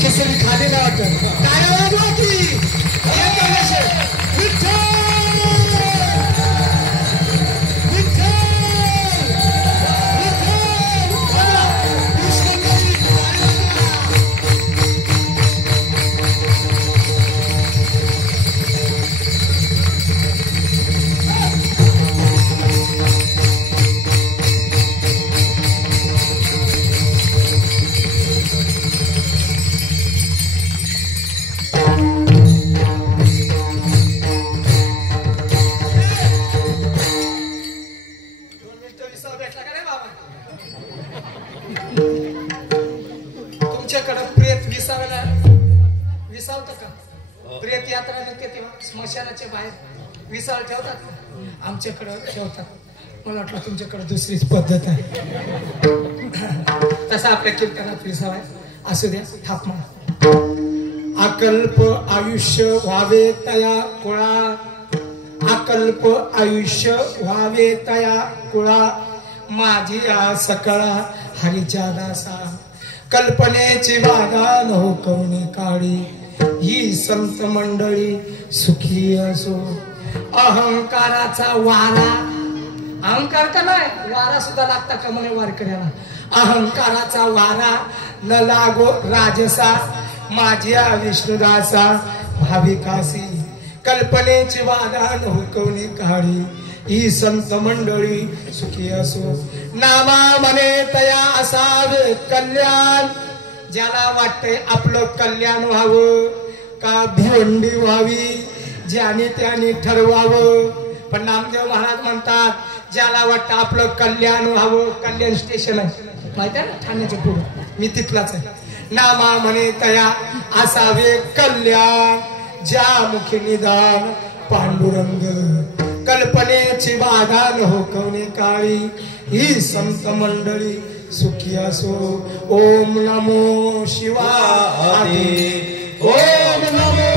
खिचडी खाली ना वाटत काय प्रेत यात्रा निघते तेव्हा स्मशानाच्या बाहेर विसाळ ठेवतात, आमच्याकडे ठेवतात. मला वाटलं तुमच्याकडे दुसरीच पद्धत आहे. तसा आपल्या कीर्तनात विसाळ आहे. असू द्या, थाप म्हणा. अकल्प आयुष्य व्हावे तया कुळा, अकल्प आयुष्य व्हावे तया कुळा, माझी या सकळा हरीच्या दासा, कल्पनेची बाधा नो कवणी काळी, ही संत मंडळी सुखी असो. अहंकाराचा वारा, अहंकार का नाही, वारा सुद्धा लागता का म्हणे वारकऱ्याला. अहंकाराचा वारा न लागो राजसा, माझ्या विष्णुदासा भाविकासी, कल्पनेची बाधा न हुकवणी काळी, ही संत मंडळी सुखी असो. नामा म्हणे तया असावे कल्याण, ज्याला वाटतंय आपलं कल्याण व्हावं का भिवंडी व्हावी, ज्याने त्याने ठरवावं. पण नामदेव महाराज म्हणतात ज्याला वाटतं आपलं कल्याण व्हावं, कल्याण स्टेशन आहे माहिती आहे ना ठाण्याच्या पुढे, मी तिथलाच आहे. नामा म्हणे तया असावे कल्याण, ज्या मुखी निदान पांडुरंग, कल्पनेची बाधा न होकवणे काळी, ही संत मंडळी सुखी असो. ओम नमो शिवाय, ओम नमो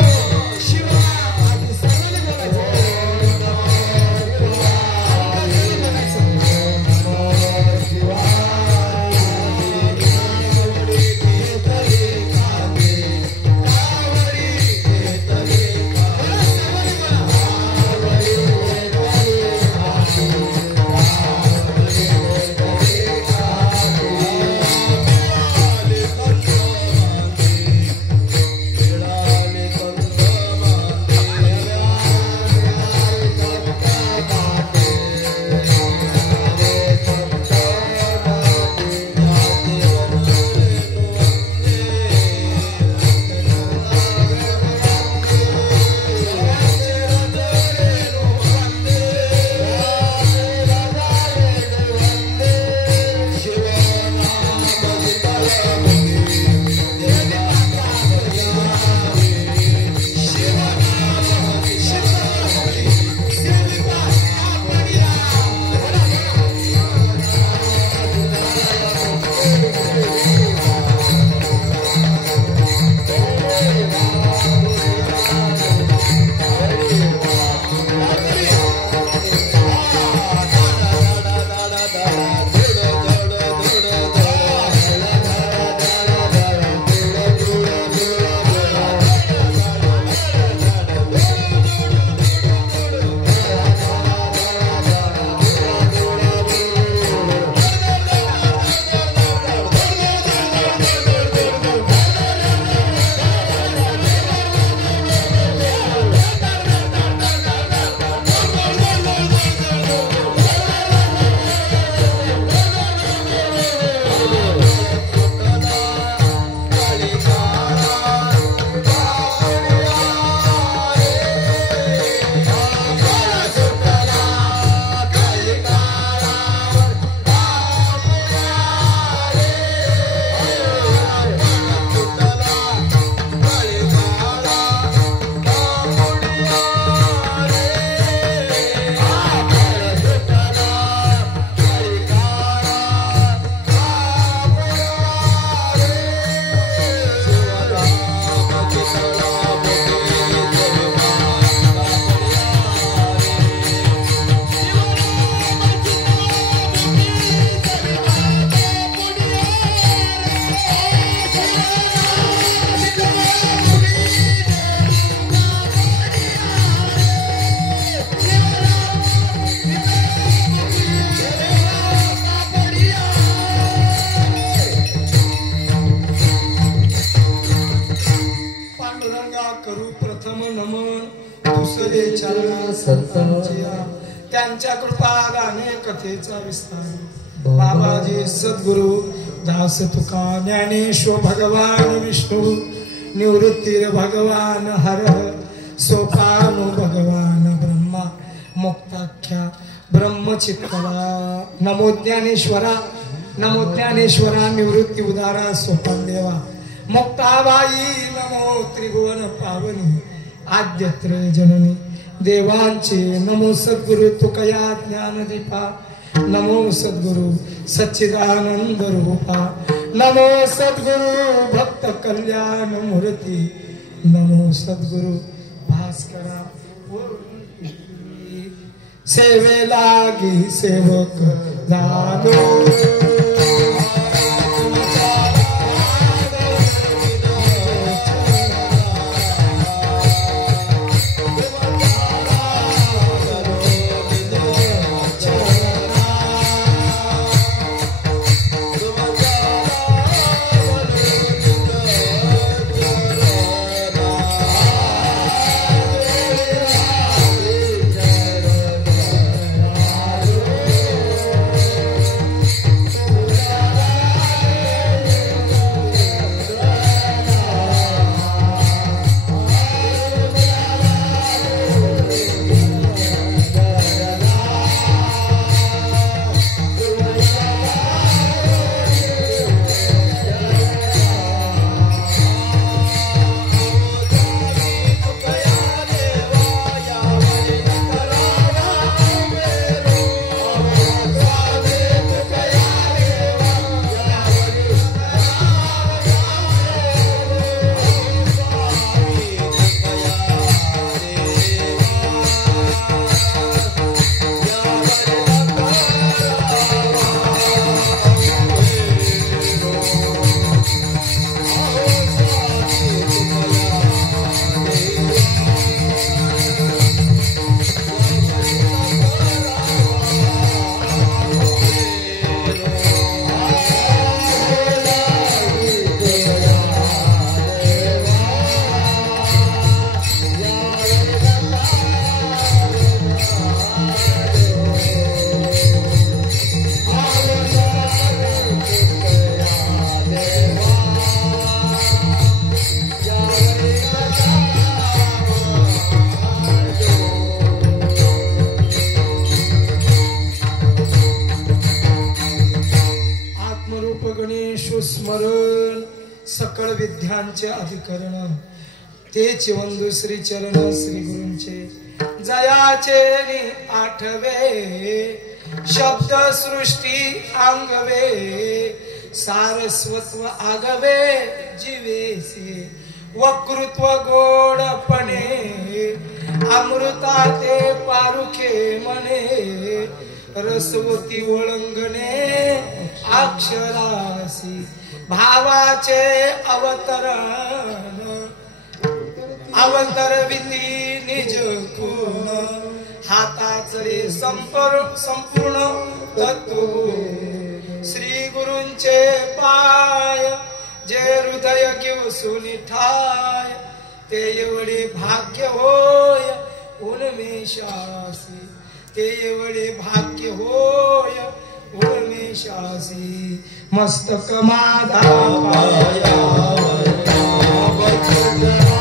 संसदे चरणा संतांच्या त्यांच्या कृपा गाणे कथेचा विस्तार बाबाजी सद्गुरु दास तुका ज्ञानेश्वर भगवान विष्णू निवृत्तीर भगवान हर सोपानो भगवान ब्रह्मा मुक्ताख्या ब्रह्मचित्तला नमो ज्ञानेश्वरा निवृत्ती उदारा सोपान देवा मुक्ताबाई नमो त्रिभुवन पावनी आद्यत्र जननी देवांचे नमो सद्गुरु तुकया ज्ञानदीपा नमो सद्गुरु सच्चिदानंद रूपा नमो सद्गुरु भक्त कल्याण मूर्ती नमो सद्गुरु भास्करा सेवे लागी सेवक जागो स्मरण सकळ विद्यांचे अधिकरण तेच वंदू श्री चरण श्री गुरूंचे जयाचे आठवे शब्द सृष्टी अंगवे सारस्वत्व आगवे जीवेसे वकृत्व गोडपणे अमृता ते पारुखे मने रसवती ओळंगणे अक्षरासी भावाचे अवतरविती निज गुण हाताचरे संपूर्ण तत्व श्री गुरूंचे पाय जे हृदय घेऊन ठाय ते एवढे भाग्य होय उन्मेषासी ते एवढे भाग्य होय उन्मेषासी मस्तक माधा पायावर Yeah.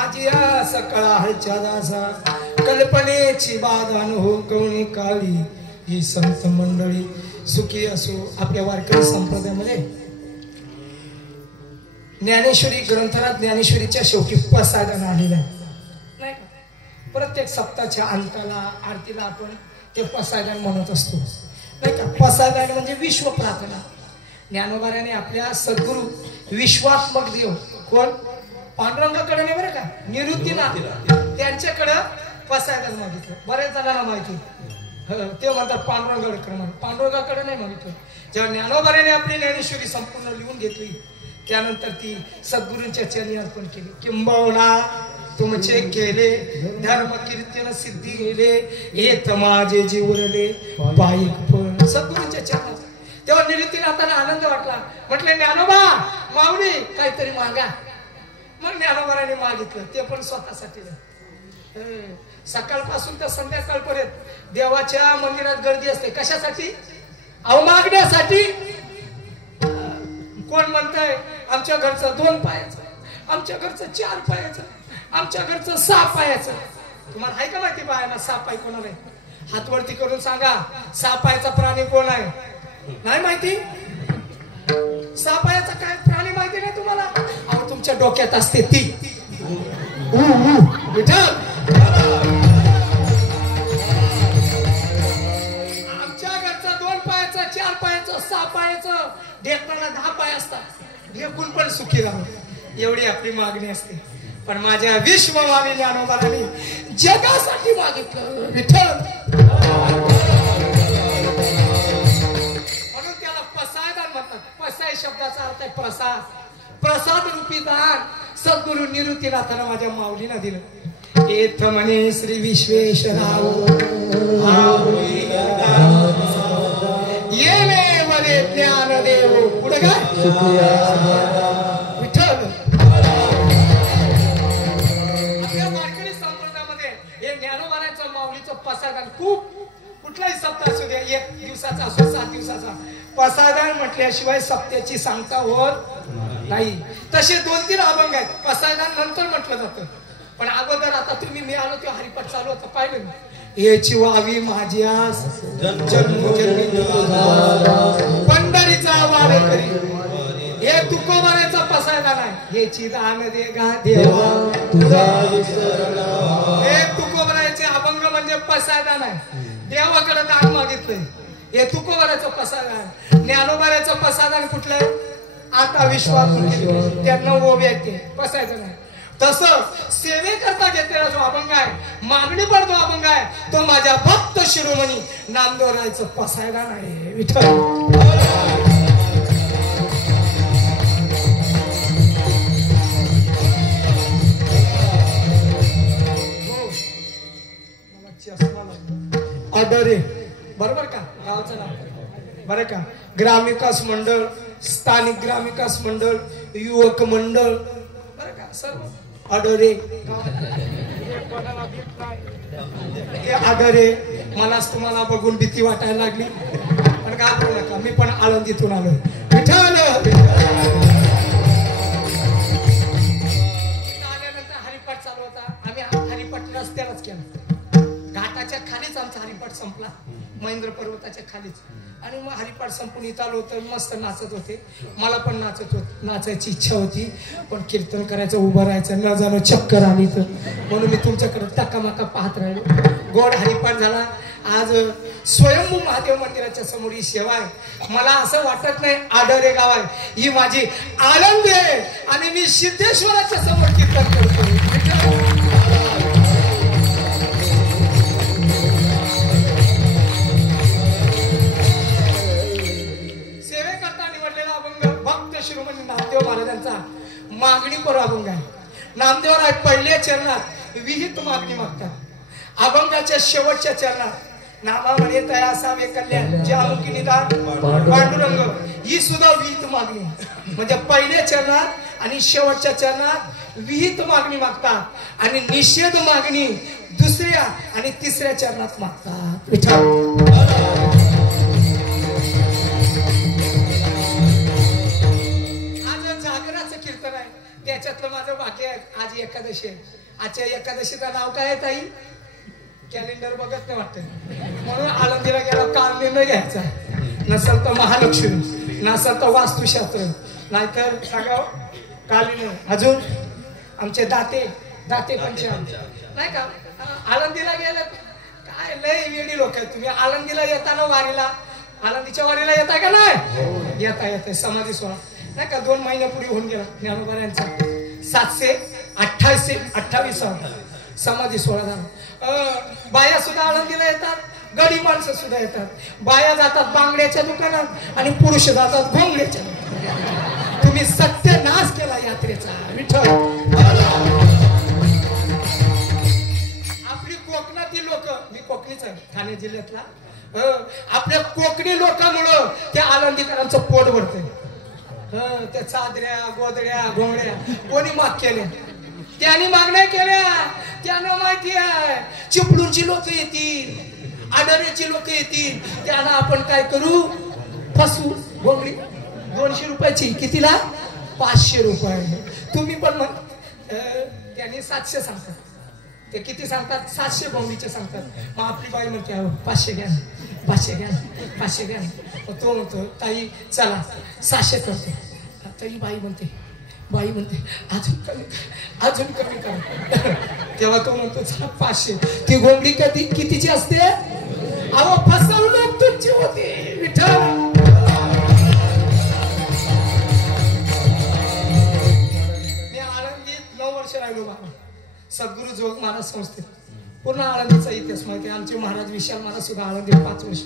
माझी आस कळाच्या दासा कल्पनेची बाधा न हो कवणी काळी ही संत मंडळी सुखी असो. आपल्या वारकरी संप्रदायामध्ये ज्ञानेश्वरी ग्रंथात ज्ञानेश्वरीच्या शेवटी पसायदान आलेला आहे नाही का. प्रत्येक सप्ताहाच्या अंताला आरतीला आपण ते पसायदान म्हणत असतो नाही का. पसायदान म्हणजे विश्व प्रार्थना. ज्ञानोबाऱ्याने आपल्या सद्गुरु विश्वात्मक देव कोण पांडुरंगाकडे नाही बरं का, निवृत्तीनाथ त्यांच्याकडे पसायदान मागितलं. बरेच जणांना माहिती ते म्हणतात पांडुरंगाकडे, पांडुरंगाकडे नाही मागितलं. जेव्हा ज्ञानोबाऱ्याने आपली ज्ञानेश्वरी संपूर्ण लिहून घेतली त्यानंतर ती सद्गुरूंच्या चरणी अर्पण केली. किंबहुना तुमचे केले धर्म कीर्तन सिद्धी गेले येत माझे जीवरले पायिक पण सद्गुरूंच्या चरणात. तेव्हा निवृत्तीनाथांना आनंद वाटला. म्हटले ज्ञानोबा माऊली काहीतरी मागा. मग ज्ञानोबाने मागितलं ते पण स्वतःसाठी. सकाळपासून तर संध्याकाळपर्यंत देवाच्या मंदिरात गर्दी असते. कशासाठी? अहो मागण्यासाठी. कोण म्हणतंय आमच्या घरचं 2 पायाचं, आमच्या घरचं 4 पायाचं, आमच्या घरचं 6 पायाचं. तुम्हाला आहे का माहिती पायाला 6 पाय कोणाला आहे? हात वरती करून सांगा 6 पायाचा प्राणी कोण आहे? नाही माहिती? 6 पायाचा काय प्राणी माहिती नाही तुम्हाला? अहो तुमच्या डोक्यात असते ती. विठ्ठल आमच्या घरचं 2 पायाचं, 4 पायाचं, 6 पायाचं, ढेकणाला 10 पाय असतात. ढेकून पण सुखी राहू एवढी आपली मागणी असते. पण माझ्या विश्ववाणी ज्ञानोबाने जगासाठी मागितलं विठ्ठल. म्हणून त्याला पसायदान म्हणतात. पसाय शब्दाचा अर्थ आहे प्रसाद. प्रसाद रूपी दान सद्गुरु निवृत्तीनाथांना माझ्या माऊलीला दिलं. येथ म्हणे श्री विश्वेश्वराव येणे म्हणे ज्ञानदेव. पुढे काय विठ्ठल. आपल्या वारकरी संप्रदायामध्ये हे ज्ञानोबाऱ्यांचं माऊलीचं पसायदान खूप. कुठलाही सप्ताह असू द्या, 1 दिवसाचा असो 7 दिवसाचा, पसायदान म्हटल्याशिवाय सप्त्याची सांगता होत नाही. तसे 2-3 अभंग आहेत. पसायदान नंतर म्हटलं जातं पण अगोदर आता तुम्ही मी आलो तेव्हा हरिपाठ चालू होता पाहिलं ना. याची व्हावी माझी आस जन्मोजन्मी पंढरीचा वारे करी. हे तुकोबाऱ्याचा पसायदान आहे. याची दान दे गा देवा तुझा. हे तुकोबाऱ्याचे अभंग म्हणजे पसायदान आहे. देवाकडे दान मागितलंय. हे तुकोबाऱ्याचं पसायदान. ज्ञानोबाऱ्याचं पसायदान कुठलं? आता विश्वास त्यांना ओवे येते पसायदान आहे. तसं सेवेकरता घेतलेला जो अभंग आहे, मागणी पण जो अभंग आहे, तो माझ्या भक्त शिरोमणी नामदेवरायचं पसायदान आहे विठ्ठल. अडरे बरोबर का गावाचं नाव बरं का. ग्रामविकास मंडळ, स्थानिक ग्रामविकास मंडळ, युवक मंडळ बरं का सर्व अडरे. अडरे मलाच तुम्हाला बघून भीती वाटायला लागली पण घाबरू नका. मी पण आळंदीतून आलोय विठ्ठल. आल्यानंतर हरिपाठ चालू होता. आम्ही हरिपाठ रस्त्यालाच केला. घाटाच्या खालीच आमचा हरिपाठ संपला, महेंद्र पर्वताच्या खालीच. आणि मग हरिपाठ संपून इथं आलो होतं. मस्त नाचत होते. मला पण नाचायची इच्छा होती पण कीर्तन करायचं, उभं राहायचं न जाणं चक्कर आली तर म्हणून मी तुमच्याकडे टाकामाका पाहत राहिलो. गोड हरिपाठ झाला. आज स्वयंभू महादेव मंदिराच्या समोर ही सेवा आहे. मला असं वाटत नाही आडरे गाव आहे, ही माझी आनंद आहे आणि मी सिद्धेश्वराच्या समोर कीर्तन करतो. शिरोमणी नामदेव महाराजांचा मागणी पर अभंग आहे. नामदेवराय पहिल्या चरणात विहित मागणी मागतात. अभंगाच्या शेवटच्या चरणात नामा म्हणे तया सावे कल्याण जे अमुकी निदान पांडुरंग, ही सुद्धा विहित मागणी. म्हणजे पहिल्या चरणात आणि शेवटच्या चरणात विहित मागणी मागतात आणि निषेध मागणी दुसऱ्या आणि तिसऱ्या चरणात मागतात. त्याच्यातलं माझं वाक्य आहे. आज एकादशी आहे. आजच्या एकादशीचं नाव काय आहे ताई? कॅलेंडर बघत नाही वाटतं, म्हणून आळंदीला गेला. काल निर्णय घ्यायचा, नसेल तर महालक्ष्मी, नसेल तर वास्तुशास्त्र, नाहीतर सगळं कालीन. अजून आमचे दाते पंचायत नाही का आळंदीला गेलं. काय लय वेगळी लोक आहेत तुम्ही. आळंदीला येताना वारीला, आळंदीच्या वारीला येता का नाही? येता समाधी सोहळा नाही का 2 महिन्यापूर्वी होऊन गेला ज्ञानोबा यांचा. 728 समाधी सोहळा झाला. बाया सुद्धा आळंदीला येतात, गडी माणसं सुद्धा येतात. बाया जातात बांगड्याच्या दुकानात आणि पुरुष जातात घोंगड्याच्या दुकानात. तुम्ही सत्यानाश केला यात्रेचा विठ्ठल. आपली कोकणातील लोक, मी कोकणीच आहे ठाणे जिल्ह्यातला, आपल्या कोकणी लोकांमुळं त्या आळंदीकरांचं पोट भरतंय. त्या चादऱ्या गोदड्या घोंगड्या कोणी माग केल्या? त्यांनी मागण्या केल्या. त्यांना माहिती आहे चिपळूणची लोक येतील, आडऱ्याची लोक येतील, त्यांना आपण काय करू? फसवू. घोंगडी 200 रुपयाची, कितीला? 500 रुपये. तुम्ही पण त्यांनी 700 सांगतात. ते किती सांगतात? 700 घोंगडीचे सांगतात. मग आपली बाई म्हणते 500 घ्या, 500 घ्या, 500 घ्या. तो म्हणतो ताई चला 700 करते. ताई बाई म्हणते अजून कमी करा. तेव्हा तो म्हणतो 500. ती घोंगडी कधी कितीची असते? अहो फसवणूक तुमची होती विठ्ठल. मी आळंदीत 9 वर्ष राहिलो बाबा. सद्गुरु जोग महाराज संस्थेत पूर्ण आळंदीचा इतिहास माहिती. आमचे महाराज विशाल महाराज सुद्धा आळंदीत 5 वर्ष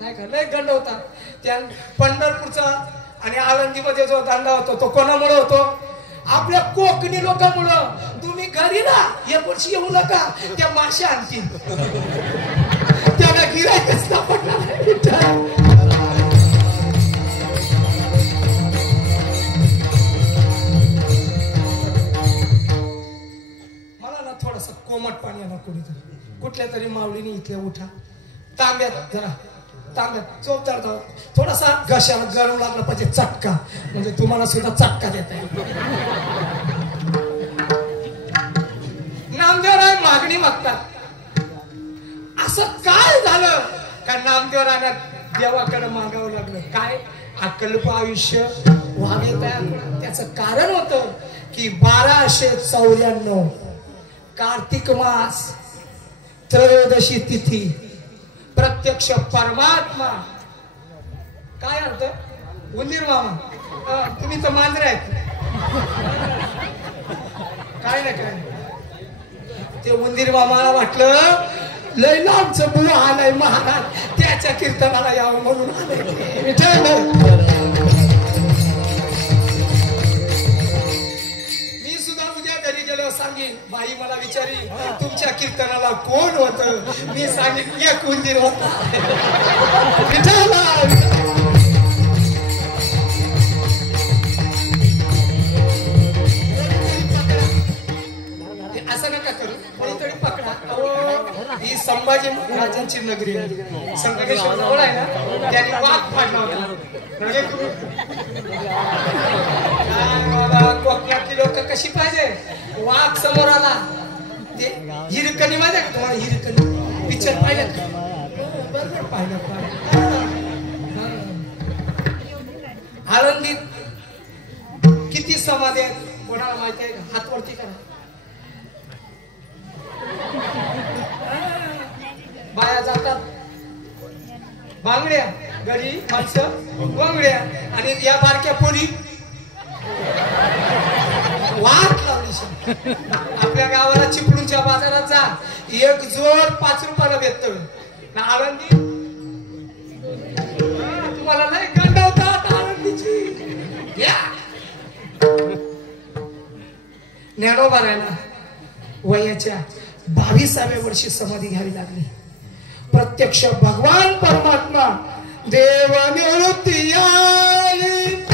नाही का. लय गंड होता. त्या पंढरपूरचा आणि आळंदीमध्ये जो दांडा होतो तो कोणामुळे होतो? आपल्या कोकणी लोकांमुळं. तुम्ही घरी ना एक वर्षी येऊ नका, त्या माश्या आणतील, त्याला गिरायकच सापडणार. मला ना थोडासा कोमट पाणी आणा कोणीतरी, कुठल्या तरी माऊलीने इथल्या उठा. तांब्यात चोपदार जाऊ. थोडासा घशाला गरम लागला पाहिजे चटका, म्हणजे तुम्हाला सुद्धा चटका देता येईल. नामदेवराय मागणी मागतात. असं काय झालं का नामदेवरायला देवाकडे मागावं लागलं? काय? अकल्प आयुष्य व्हावे तयार. त्याचं कारण होतं की 1294 कार्तिक मास त्रयोदशी तिथी प्रत्यक्ष परमात्मा. काय अर्थ? उंदीर मामा. तुम्ही तर मांजरे आहेत. काय ना काय ते उंदीर मामाला वाटलं लय लांबचं बुवा आलाय महाराज, त्याच्या कीर्तनाला यावं म्हणून आलाय. सांगेन बाई मला विचारी तुमच्या कीर्तनाला कोण होत? मी सांगेन एक उंदीर होता. असं नका करू, कोणीतरी पकडा. ही संभाजी महाराजांची नगरी आहे. संगमेश्वर जवळ आहे ना, त्यांनी वाघ फाडला होता. कोकणातली लोक कशी पाहिजे? वाघ समोर आला ते हिरकणी माहिती का तुम्हाला? हिरकणी पिक्चर पाहिलं का? बरोबर पाहिलं. आळंदीत किती समाधी आहेत कोणाला माहिती आहे का? हात वरती करा. बाया जातात बांगड्या, गडी माणसं बांगड्या, आणि या बारक्या पोरी वाट लावली. आपल्या गावाला चिपळूणच्या बाजारात जा, एक जोड 5 रुपयाला भेटतो ना. आळंदी तुम्हाला नाही गंडवतात आळंदीची. ज्ञानोबा रायला वयाच्या 22व्या वर्षी समाधी घ्यावी लागली. प्रत्यक्ष भगवान परमात्मा देव निवृत्ती आली.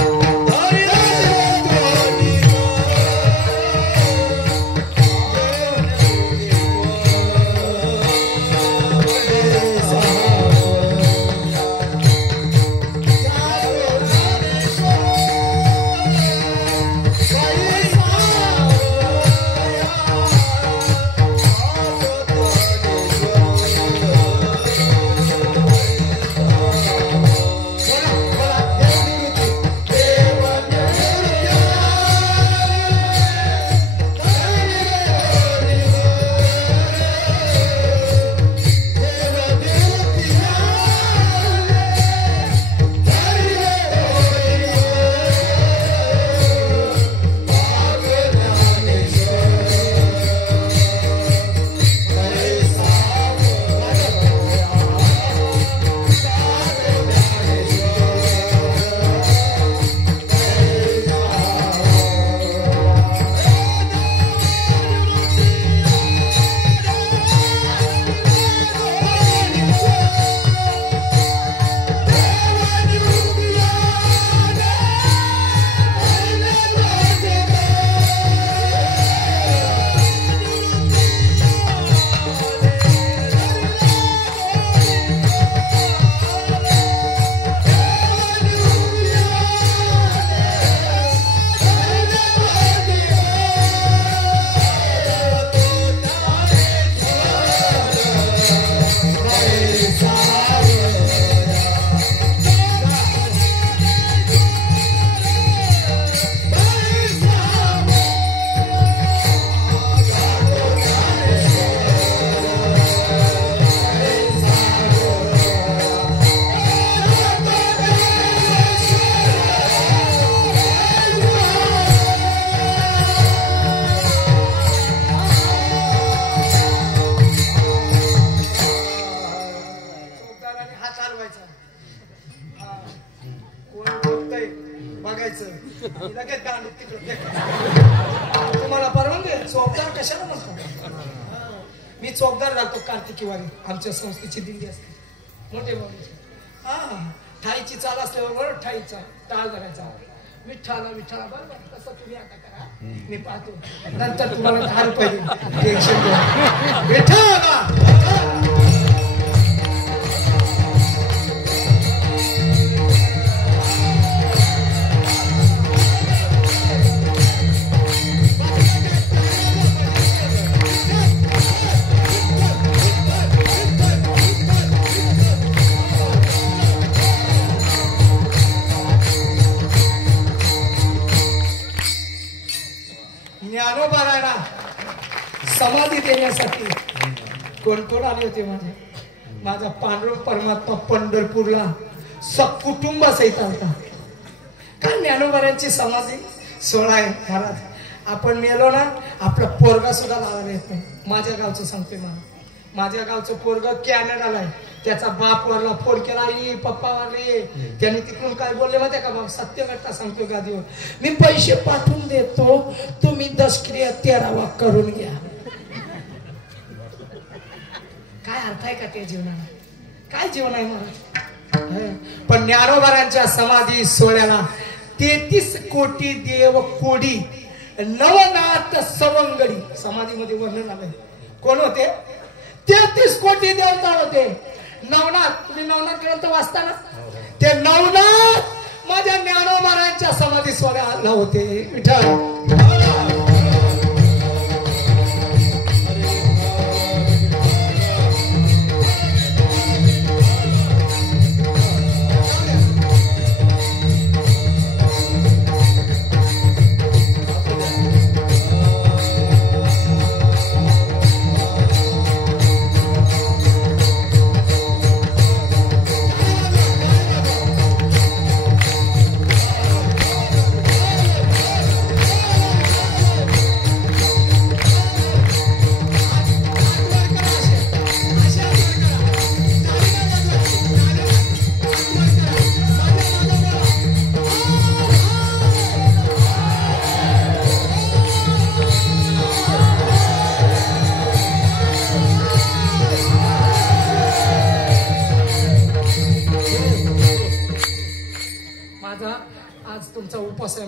सांगायचं आणि लगेच गांड तिकडे तुम्हाला परवानगी आहे? चोपदार कशाला म्हणतो? मी चोपदार घालतो कार्तिकी वारी. आमच्या संस्थेची दिंडी असते मोठे बाबूची. हा ठाईची चाल असल्याबरोबर ठाईचा टाळ धरायचा. विठ्ठला विठ्ठला बरोबर तसं तुम्ही आता करा. मी पाहतो नंतर तुम्हाला 10 रुपये देईन. टेन्शन घ्या विठ्ठला. ज्ञानोबारायला समाधी देण्यासाठी कोण कोण आले होते? माझा पांडुरंग परमात्मा पंढरपूरला सकुटुंब सहित आलता. काय ज्ञानोबारायांची समाधी सोहळा आहे महाराज. आपण मेलो ना आपला पोरगा सुद्धा लावायला येत नाही. माझ्या गावचं सांगतोय मला. माझ्या गावचं पोरग कॅनडाला आहे. त्याचा बाप वरला फोन केला, आई पप्पा वारले. त्यांनी तिकडून काय बोलले माहिती का? बाप सत्य घटना सांगतो गादीवर. मी पैसे पाठवून देतो, तुम्ही 10 क्रिया 13 करून घ्या. काय अर्थ आहे का त्या जीवनाला? काय जीवन आहे महाराज? पण ज्ञानोबारांच्या समाधी सोहळ्याला 33 कोटी देव कोडी नवनाथ सवंगडी समाधीमध्ये वर्णन आलंय. कोण होते? 33 कोटी देवता होते. नवनाथ, तुम्ही नवनाथ ग्रंथ वाचता ना? ते नवनाथ माझ्या ज्ञानोबारांच्या समाधी सोहळ्याला होते. विठ्ठल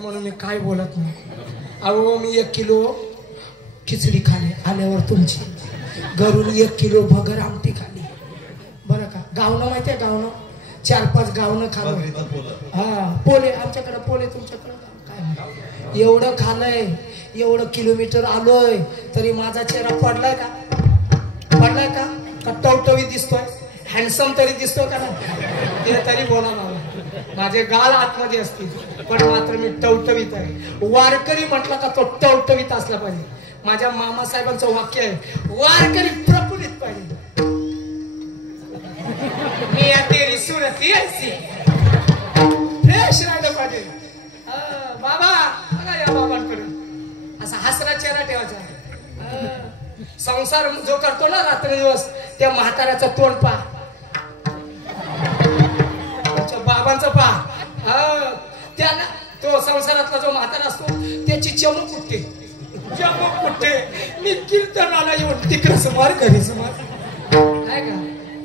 म्हणून मी काय बोलत नाही. अहो मी 1 किलो खिचडी खाली आल्यावर तुमची घरून 1 किलो भगर आमटी खाली. बरं का? गावनं माहितीये? गावनं 4-5 गावनं खाल्लं. हा पोले आमच्याकडे, पोले तुमच्याकडे काय? एवढं खाल्लंय, एवढं किलोमीटर आलोय तरी माझा चेहरा पडलाय का? पडलाय का? का टवटवी दिसतोय? हँडसम तरी दिसतोय का? नाही ते तरी बोला मला. माझे गाल आतमध्ये असतील पण मात्र मी टवटवीत आहे. वारकरी म्हटलं का तो टवटवीत असला पाहिजे. माझ्या मामासाहेबांचं वाक्य आहे, वारकरी प्रफुल्लित पाहिजे. मी तेरी सुरती ऐसी फ्रेश राहिलं पाहिजे. बाबा बघा या बाबांकडे असा हसरा चेहरा ठेवायचा. संसार जो करतो ना रात्र दिवस त्या म्हाताऱ्याचं तोंड पहा, बाबांचं पहा. त्याला तो संसारातला जो म्हातारा असतो त्याची चमक उठते, चमक उठते. मी कीर्तनाला येऊन तिकडे समार घरी समार काय का?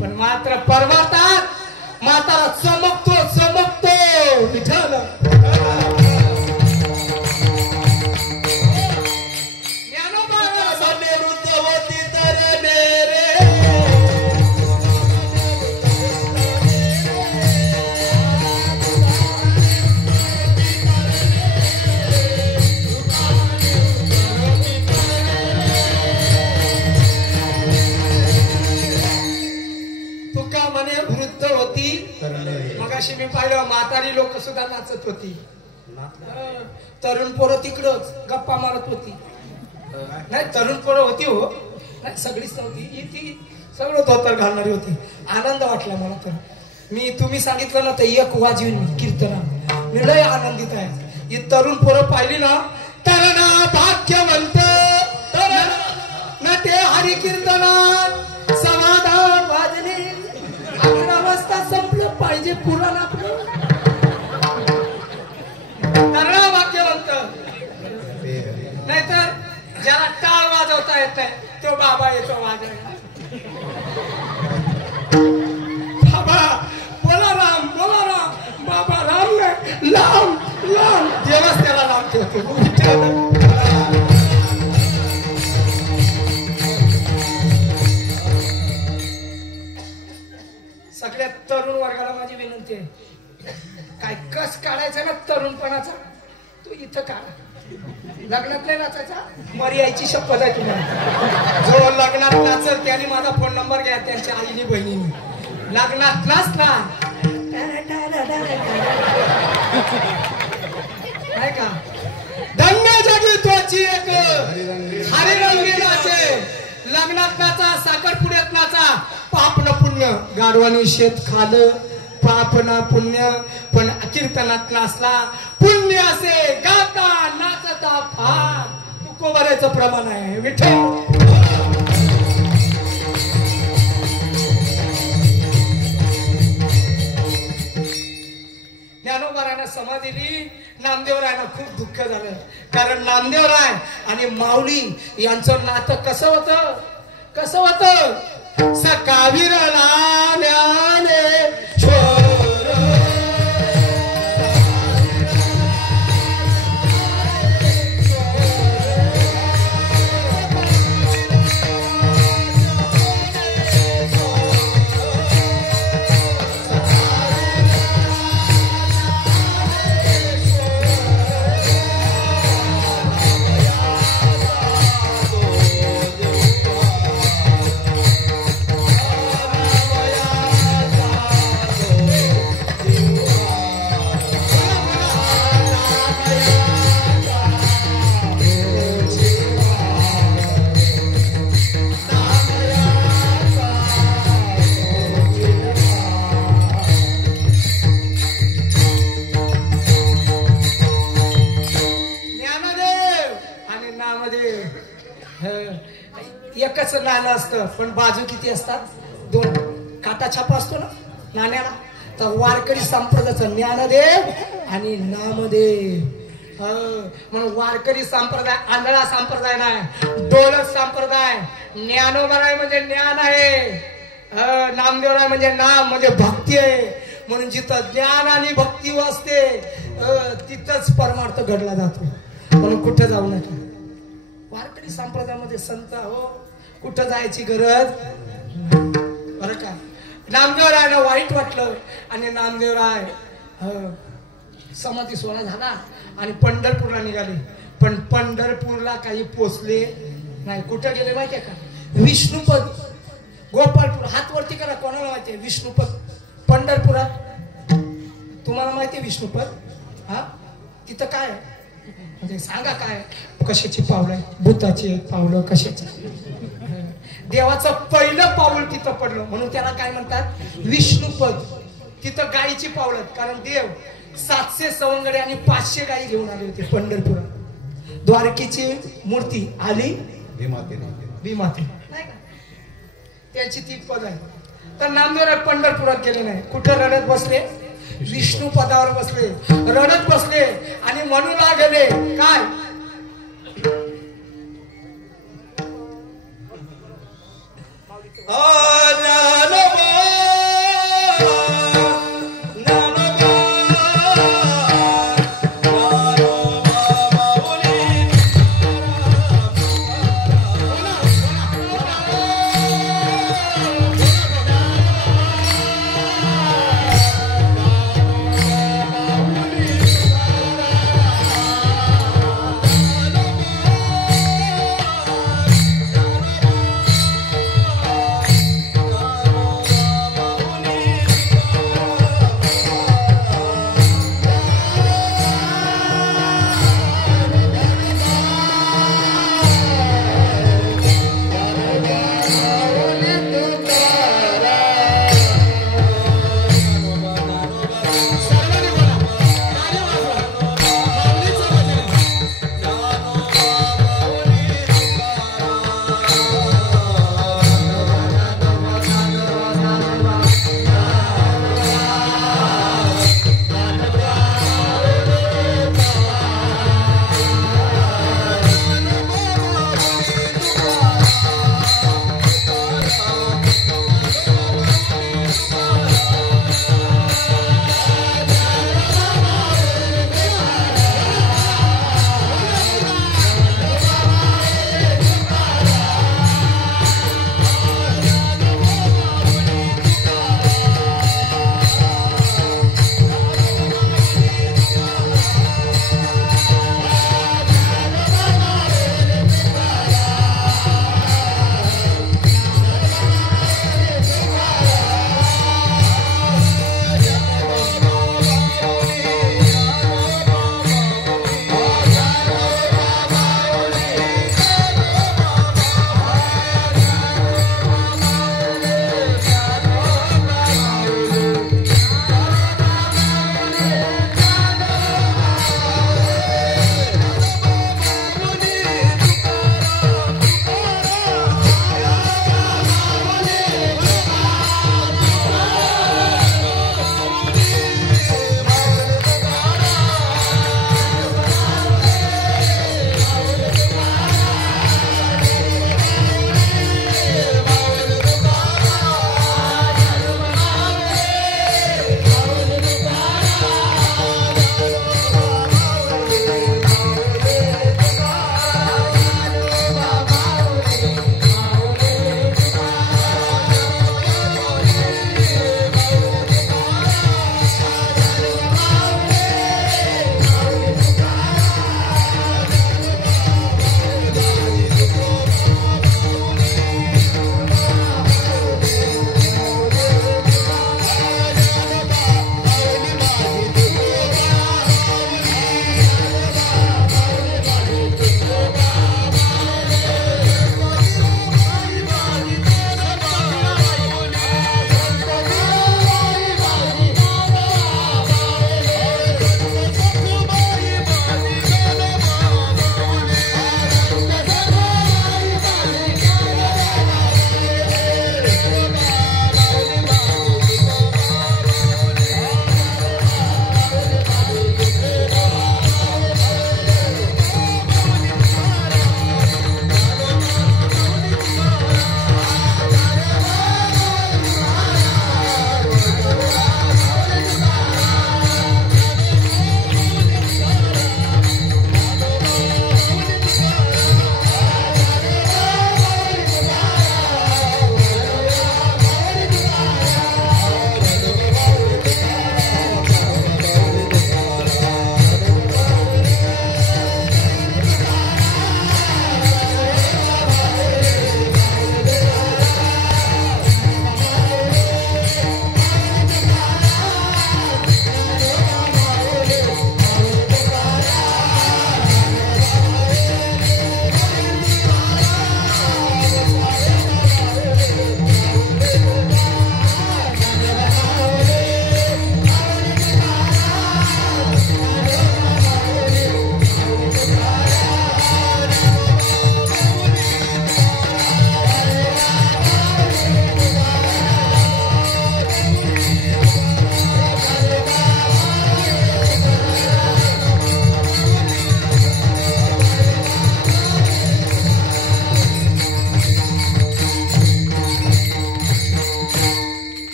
पण मात्र परमार्थात म्हातारा चमकतो चमकतो. विठ्ठल मी पाहिलं म्हातारी लोक सुद्धा नाचत होती. तरुण पोरं तिकडच गप्पा मारत होती. नाही तरुण पोरं होती हो, नाही सगळीच नव्हती. ती सगळं धोतर घालणारी होती. आनंद वाटला मला. तर मी तुम्ही सांगितलं ना तर 1 वाजवीन मी कीर्तना. मी लय आनंदित आहे. ही तरुण पोरं पाहिली ना तर ना भाग्यवंत ना ते हरी कीर्तनात समाधान वाजले. 11 वाजता संपलं पाहिजे पुराण आपलं. ज्याला टाळ वाजवता येत नाही तो बाबा येतो वाजवायला. बाबा बोला राम बाबा राम नाही लांब देवच त्याला लांब ठेवतो. सगळ्या तरुण वर्गाला माझी विनंती आहे, काय कस काढायचा ना तरुणपणाचा तू इथं काढा. लग्नात नाही नाचायचा, मरी यायची शपथ आहे तुम्हाला. जो लग्नात नाचल त्याने माझा फोन नंबर घ्या, त्यांच्या आईनी बहिणीनी. लग्नात नाचला नाही का धन्य जगी त्वची एक हरिरंगी नाचे. लग्नात नाचा, साखरपुड्यात नाचा, पाप न पुण्य. गाढवानी शेत खालं, पाप ना पुण्य. पण कीर्तनात नाचला पुण्य असे, गाता नाचता फार. तुकोबाऱ्याचं प्रमाण आहे विठ्ठल. ज्ञानोबारायनं समाधी दिली. नामदेवरायनं खूप दुःख झालं, कारण नामदेवराय आणि माऊली यांचं नातं कसं होतं. सका विरला ज्ञानेश्वर एकच नाणं असतं, पण बाजू किती असतात, दोन. काटा छापा असतो ना नाण्याला, तर वारकरी संप्रदायाचा ज्ञानदेव आणि नामदेव. म्हणून वारकरी संप्रदाय आंधळा संप्रदाय नाही, डोलक संप्रदाय. ज्ञानोबराय म्हणजे ज्ञान आहे, नामदेवराय म्हणजे नाम म्हणजे भक्ती आहे. म्हणून जिथं ज्ञान आणि भक्ती वाचते तिथंच परमार्थ घडला जातो. म्हणून कुठं जाऊ नका. वारकरी संप्रदायामध्ये संत हो, कुठं जायची गरज बरं का. नामदेवरायला वाईट वाटलं आणि नामदेवराय समाधी सोहळा झाला आणि पंढरपूरला निघाले. पण पंढरपूरला काही पोचले नाही. कुठं गेले माहितीये का, विष्णुपद गोपाळपूर. हात वरती करा कोणाला माहितीये विष्णुपद पंढरपुरात. तुम्हाला माहितीये विष्णुपद? हा तिथं काय म्हणजे सांगा काय, कशाची पावलं आहे, भूताची पावलं कशाची. देवाचं पहिलं पाऊल तिथं पडलं म्हणून त्याला काय म्हणतात विष्णुपद. तिथं गायीची पावलं, कारण देव 700 सवंगडे आणि 500 गायी घेऊन आले होते पंढरपुरात. द्वारकेची मूर्ती आली भीमाते नाही का, त्याची ती पद आहे. तर नामदेवराय पंढरपुरात गेले नाही. कुठं रडत बसले, विष्णू पदावर बसले, रडत बसले आणि म्हणू लागले काय,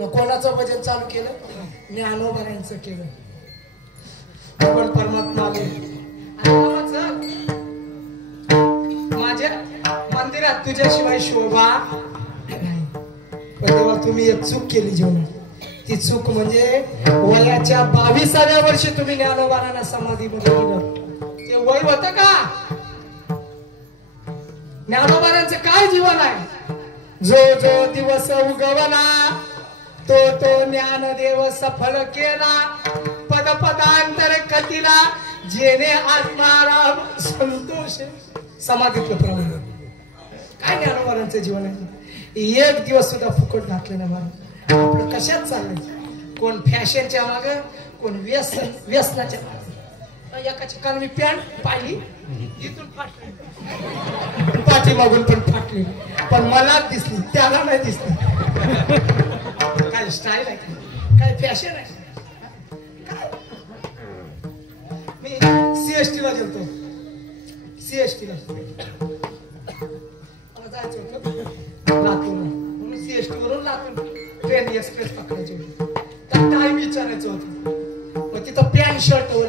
मग कोणाचं भजन चालू केलं? ज्ञानोबारांचं केलं. पण परमात्मा आले माझ्या मंदिरात तुझ्याशिवाय शोभा नाही. पण तेव्हा तुम्ही एक चूक केली जीवनात. ती चूक म्हणजे वयाच्या 22व्या वर्षी तुम्ही ज्ञानोबारांना समाधीमध्ये गेलं. ते वय होतं का? ज्ञानोबारांचं काय जीवन आहे? जो जो दिवस उगवला तो तो ज्ञानदेव सफल केला. पद पदांतर कथिला जेने आत्माराम संतोष. समाधीतलं प्रमाण काय ज्ञानोबारांचं जीवन आहे? एक दिवस सुद्धा फुकट घातलं ना मला. आपलं कशात चाललंय? कोण फॅशनच्या माग, कोण व्यसनाच्या माग. एका ठिकाणी मी पॅन्ट पाहिली, इथून फाटली, पाठीमागून पण फाटली, पण मला दिसली, त्याला नाही दिसली. काय स्टाईल आहे? काय फॅशन आहे? काय? मी CST ला गेलतो. CST ला मला जायचं होतं लातूरला, म्हणून CST वरून लातूर ट्रेन एक्सप्रेस पकडायची होती. तर टाइम विचारायचं होतं. मग तिथं पॅन्ट शर्ट वर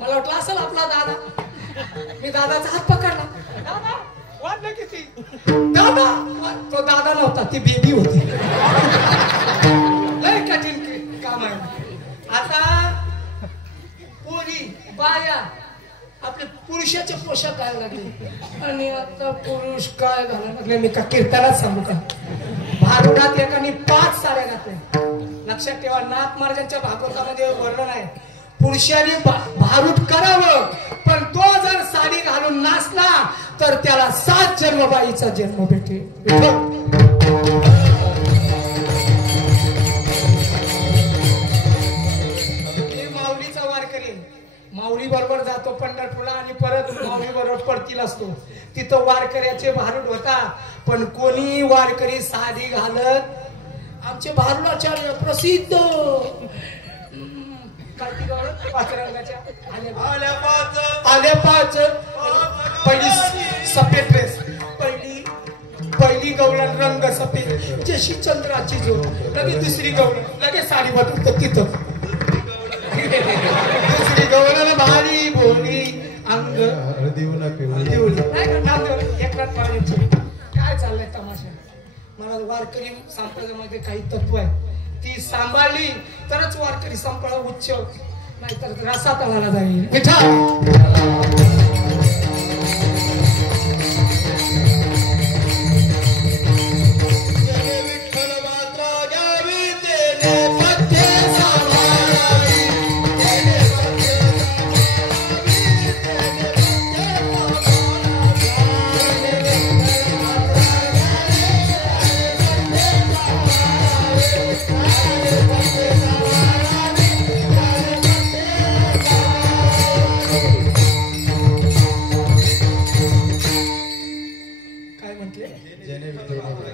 मला वाटलं असेल आपला दादा. मी दादाचा हात पकडला. दादा वाटलं किती? दादा तो दादा नव्हता, ती बेबी होती. लय कठीण काम आहे. आता पोरी बाया आपले पुरुषाचे पोशाख घालायला लागले आणि आता पुरुष काय घालायला लागले मी का कीर्तनात सांगू का? भारुडात एकाने 5 साड्या घातल्या. लक्षात ठेवा, नाथ महाराजांच्या भागवतामध्ये वर्णन आहे पुरुषाने भारूड करावं, पण तो जर साडी घालून नाचला तर त्याला 7 जन्मबाईचा जन्म भेटेल. मी माऊलीचा वार करेन. माऊली बरोबर जातो पंढरपूरला आणि परत माऊली बरोबर परतील असतो. तिथं वारकऱ्याचे भारूड होता, पण कोणी वारकरी साडी घालत. आमचे भारुडाचार्य प्रसिद्ध आल्या पाच पहिली सफेद ड्रेस, पहिली गवळण रंग सफेद जशी चंद्राची झोप. लगेच दुसरी गवळण, लगेच साडी बदलतो तिथं. दुसरी गवळण भारी भोळी अंग काय चाललंय तमाशा? मला वारकरी संप्रदायामध्ये काही तत्व आहे, ती सांभाळली तरच वारकरी संपळा उच्च, नाहीतर रसात आला जाईल.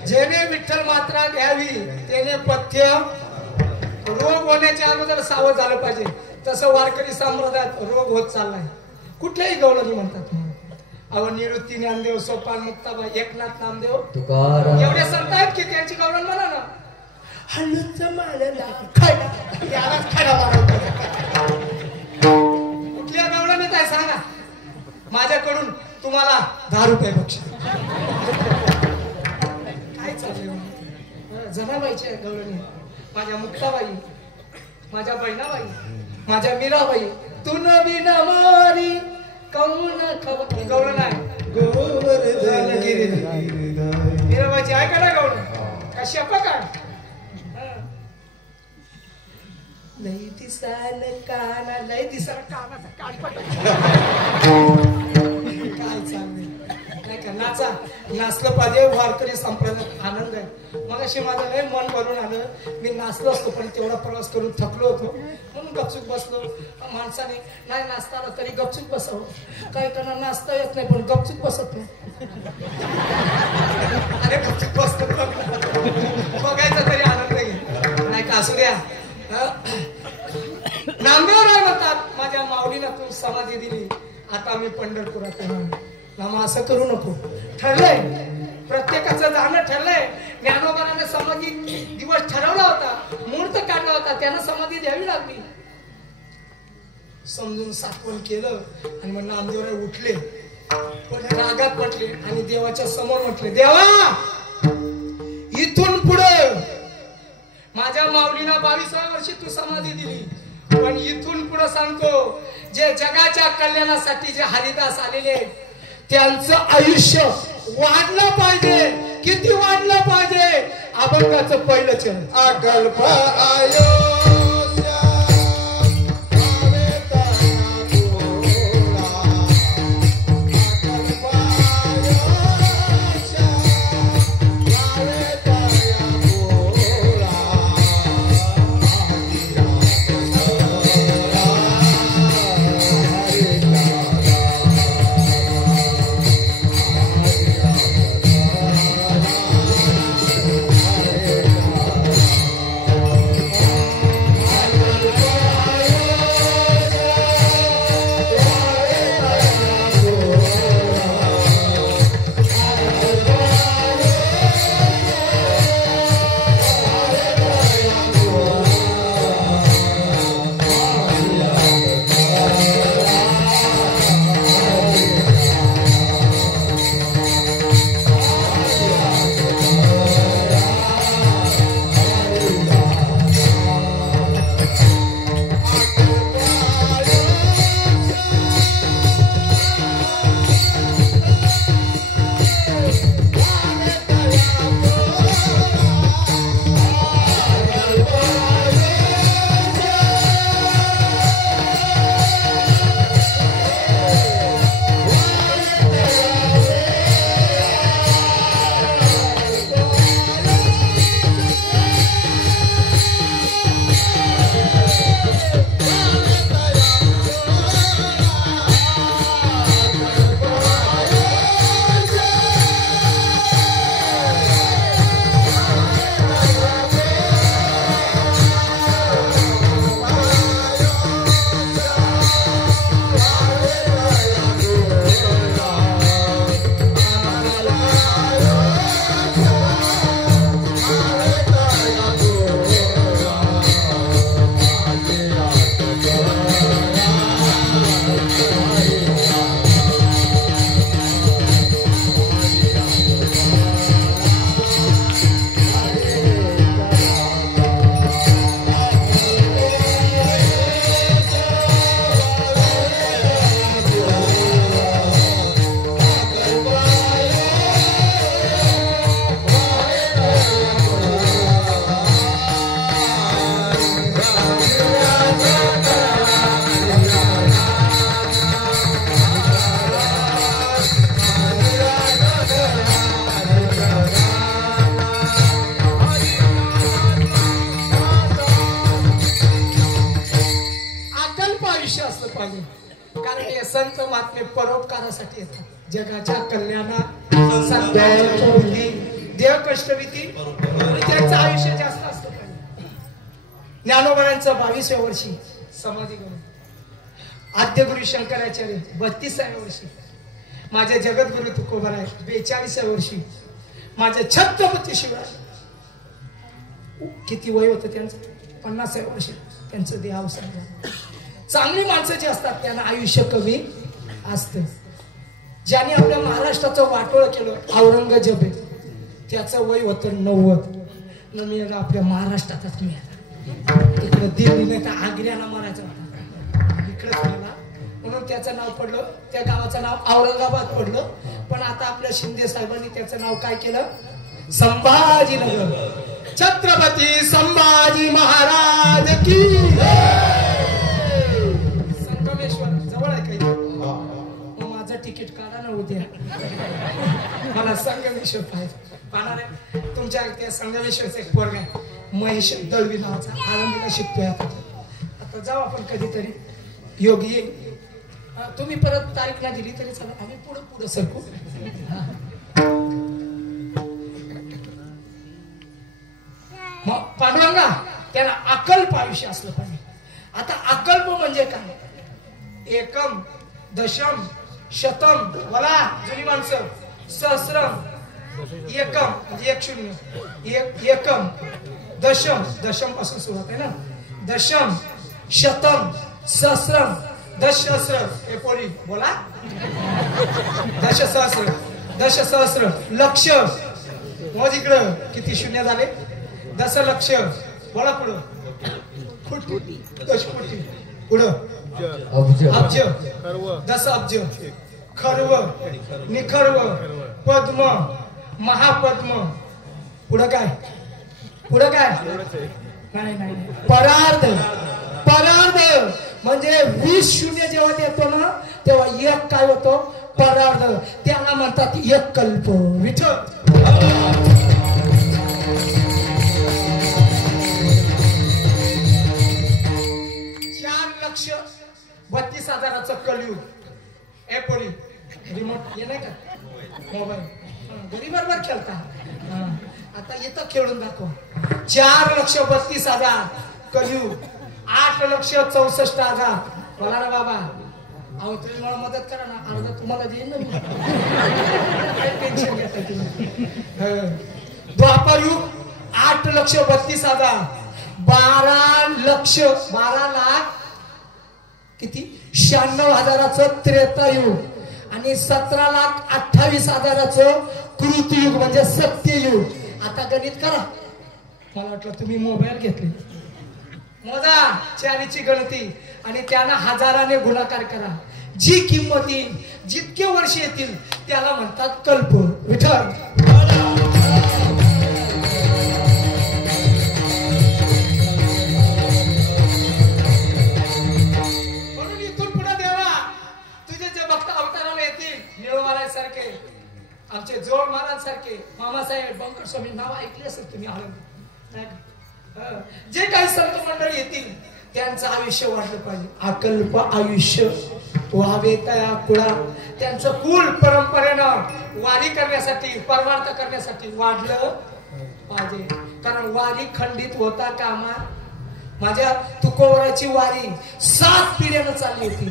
जेने विठ्ठल मात्रा घ्यावी त्याने पथ्य. रोग होण्याच्या अगोदर सावध झालं पाहिजे. तसं वारकरी संप्रदायात रोग होत चाललाय. कुठल्याही गवळणी म्हणतात. अहो निवृत्ती ज्ञानदेव, सोपान मुक्ताबाई, एकनाथ नामदेव, एवढे संत आहेत की त्यांची गवळण म्हणा ना, हळूच मारला कुठल्या गवळणीत आहे सांगा? माझ्याकडून तुम्हाला 10 रुपये बक्षीस. जनाबाईच्या गवळणी, माझ्या मुक्ताबाई, माझ्या बहिणाबाई, माझ्या मीराबाई, तू नवीन मोरी कौन खबर गवळण आहे. मीराबाईची आहे का ना गवळण? कशा प्रकार लई दिसाल काना, लई दिसाल कानाचा कानपट. काय चाललंय? नाही का नाचा, नाचलं पाहिजे. वारकरी संप्रदायात आनंद आहे. मग अशी माझं लय मन भरून आलं. मी नाचलो असतो पण तेवढा प्रवास करून थकलो होतो म्हणून गपचूक बसलो. माणसाने नाही नाचता आलं तरी गपचूक बसावं. काही त्यांना नाचता येत नाही पण गपचूक बसत नाही. अरे गपचूक बसतो बघायचा तरी आनंद घे. नाही का असू द्या. नामदेव राय म्हणतात माझ्या माऊलीला तू समाधी दिली, आता मी पंढरपुरात येणार. नामा असं करू नको. ठरलंय, प्रत्येकाचं जाणं ठरलंय. ज्ञानोबाने समाधी दिवस ठरवला होता, मुहूर्त काढला होता, त्यानं समाधी द्यावी लागली. समजून सात्वन केलं आणि मग नामदेवराय उठले, पण रागात म्हटले आणि देवाच्या समोर म्हटले, देवा इथून पुढे माझ्या माऊलीला 22व्या वर्षी तू समाधी दिली, पण इथून पुढे सांगतो जे जगाच्या कल्याणासाठी जे हरिदास आलेले आहेत त्यांचं आयुष्य वाढलं पाहिजे. किती वाढलं पाहिजे? अभंगाचं पहिलं चरण अकल्प परोपकारासाठी येतात, जगाच्या कल्याणात देह कष्टविधी त्यांचं आयुष्य जास्त असतं. ज्ञानोबांचं 22व्या वर्षी समाधी करून आद्यगुरु शंकराचार्य 32व्या वर्षी, माझे जगद्गुरु तुकोबाराय 42व्या वर्षी, माझे छत्रपती शिवराय किती वय होतं त्यांचं 50व्या वर्षी त्यांचं देहावसान झालं. चांगली माणसं जी असतात त्यांना आयुष्य कमी असतं. ज्याने आपल्या महाराष्ट्राचं वाटोळ केलं औरंगजेब त्याचं वय होतं 90. न मिळालं आपल्या महाराष्ट्रातच मिळाला. इकडे दिल्ली नाही तर आग्र्याला मारायचं होता, इकडेच मिळाला म्हणून त्याचं नाव पडलं, त्या गावाचं नाव औरंगाबाद पडलं. पण आता आपल्या शिंदे साहेबांनी त्याचं नाव काय केलं? संभाजीनगर. छत्रपती संभाजी महाराज की. संगमेश्वर जवळ आहे काही, माझं तिकीट काढा ना उद्या, मला संगमेश्वर पाहिजे. पाहणार आहे तुमच्या त्या संगमेश्वरचा एक पोरगा महेश दळवी नावाचा, आनंदीला शिकतोय. आता जाऊ आपण कधीतरी, योगी येईल. तुम्ही परत तारीख ना दिली तरी चला, आम्ही पुढे पुढे सरकू. पांडुरंगा त्याला अकल्प आयुष्य असलं पाहिजे. आता अकल्प म्हणजे काय? एकम, दशम, शतम, वला जुनी माणसं, सहस्रम, एकम म्हणजे 1 0 एकम दशम दशम पासून सुरुवात आहे ना दशम शतम सहस्रम दशसहस्र हे पोरी बोला दशसहस्र लक्ष मग इकडं किती शून्य झाले दशलक्ष बोला पुढं कोटी दशकोटी पुढं अब्ज दश अब्ज खर्व निखर्व पद्म महापद्म पुढं काय नाही परार्ध म्हणजे 20 शून्य जेव्हा येतो ना तेव्हा एक काय होतो परार्ध त्याला म्हणतात एक कल्प विठ्ठल 4,32,000चं कलयुग ए पोरी रिमोट हे नाही का मोबाईल गरीबांवर खेळता आता येतं खेळून दाखव 4,32,000 कलयुग 8,64,000 बोला ना बाबा अहो तुम्ही मला मदत करा ना अर्धा तुम्हाला देईन ना काय टेन्शन घेता तुम्ही द्वापर युग 8,32,000 12 लाख किती 96,000चं त्रेतायुग आणि 17,28,000चं कृतयुग म्हणजे सत्ययुग आता गणित करा मला वाटलं तुम्ही मोबाईल घेतले मोजा 4ची गणती आणि त्यांना हजाराने गुणाकार करा जी किंमत येईल जितके वर्ष येतील त्याला म्हणतात कल्प विठ्ठल म्हणून इथून पुढे देवा तुझे जे भक्त अवताराला येतील निळू महाराज सारखे आमचे जोड महाराज सारखे मामासाहेब बंकर स्वामी नाव ऐकले असेल तुम्ही आनंद जे काही संत मंडळी येतील त्यांचं आयुष्य वाढलं पाहिजे अकल्प आयुष्य व्हावे तया कुळा त्यांचं कुल परंपरेनं वारी करण्यासाठी परमार्थ करण्यासाठी वाढलं पाहिजे कारण वारी खंडित होता कामा माझ्या तुकोबराची वारी 7 पिढ्यानं चालली होती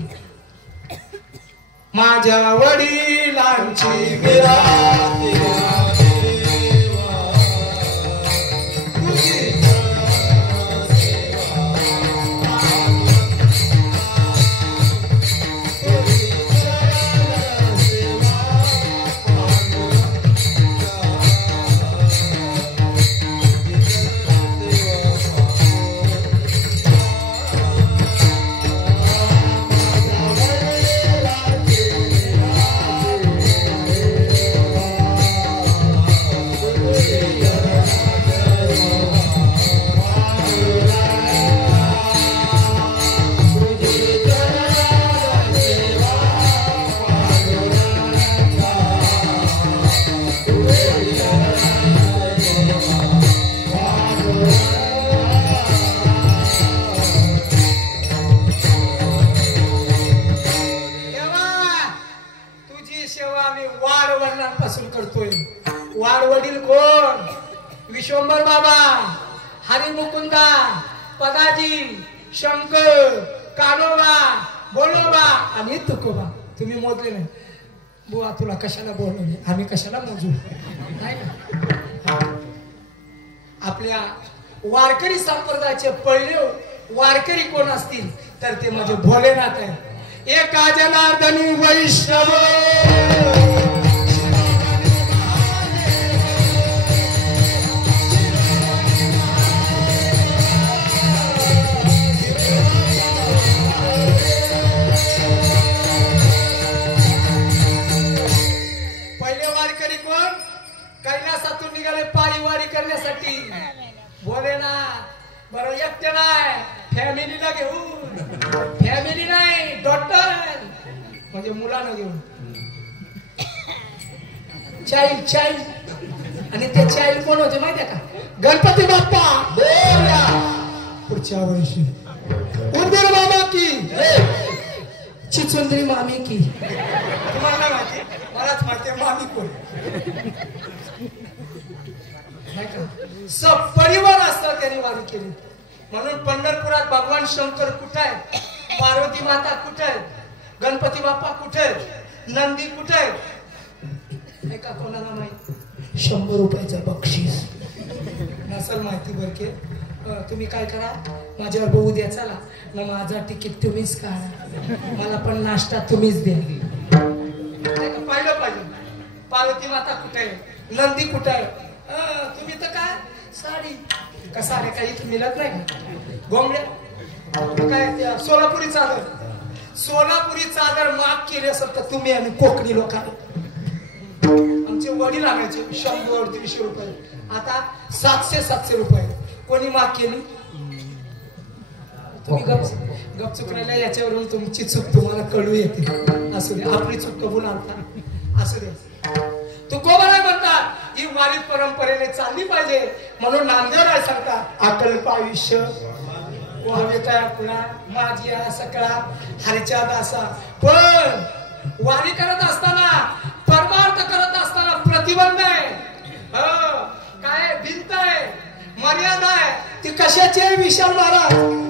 माझ्या वडिलांची विराती वाडवडील कोण विश्वंभर बाबा हरिमुकुंदा पदाजी शंकर कानोबा बोलोबा आणि तुकोबा तुम्ही मोजले नाही बुवा तुला कशाला बोलवले आम्ही कशाला मोजू नाही का आपल्या वारकरी संप्रदायाचे पहिले वारकरी कोण असतील तर ते म्हणजे भोलेनाथ आहे एका जनार्दनी वैष्णव कैलासातून निघाले पायी वारी करण्यासाठी भोलेनाथ बरं एकटे नाही फॅमिलीला घेऊन फॅमिली नाही डॉक्टर म्हणजे मुलांना घेऊन चाइल्ड आणि ते चाइल्ड कोण होते माहिती आहे का गणपती बाप्पा पुढच्या वर्षी उंदीर मामा की चिचुंद्री मामी की तुम्हाला माहिती मलाच माहिती मामी कोण सब परिवार असतात त्यांनी वारी केली म्हणून पंढरपुरात भगवान शंकर कुठे आहे पार्वती माता कुठे आहे गणपती बाप्पा कुठे आहेत नंदी कुठे आहे एका कोणाला माहित 100 रुपयाचं बक्षीस. नसल माहिती बरं की तुम्ही काय करा, माझ्यावर बघू द्या चला ना, माझा तिकीट तुम्हीच काढा, मला पण नाश्ता तुम्हीच द्या. पाहिलं पाहिजे पार्वती माता कुठे आहे, नंदी कुठे आहे, तुम्ही तर काय साडी का साड्या काही मिळत नाही. गोंगड्या काय त्या सोलापुरी चादर, सोलापुरी चादर माग केली असेल तर तुम्ही आणि कोकणी लोकांना. आमचे वडील आणायचे 100-150 रुपये, आता 700-700 रुपये. कोणी माग केली? तुम्ही गपचूक राहिला, याच्यावरून तुमची चूक तुम्हाला कळू येते. असू दे, आपली चूक कबूल आणता असू दे. तुकोबाराय म्हणतात ही वारी परंपरेने चालली पाहिजे, म्हणून नामदेव राय सांगतात अकल्प आयुष्य व्हावे तया कुणा, माझी सकळा हरीच्या दासा. पण वारी करत असताना, परमार्थ करत असताना प्रतिबंध आहे, काय भिंत आहे, मर्यादा आहे. ती कशाची आहे विशाल महाराज?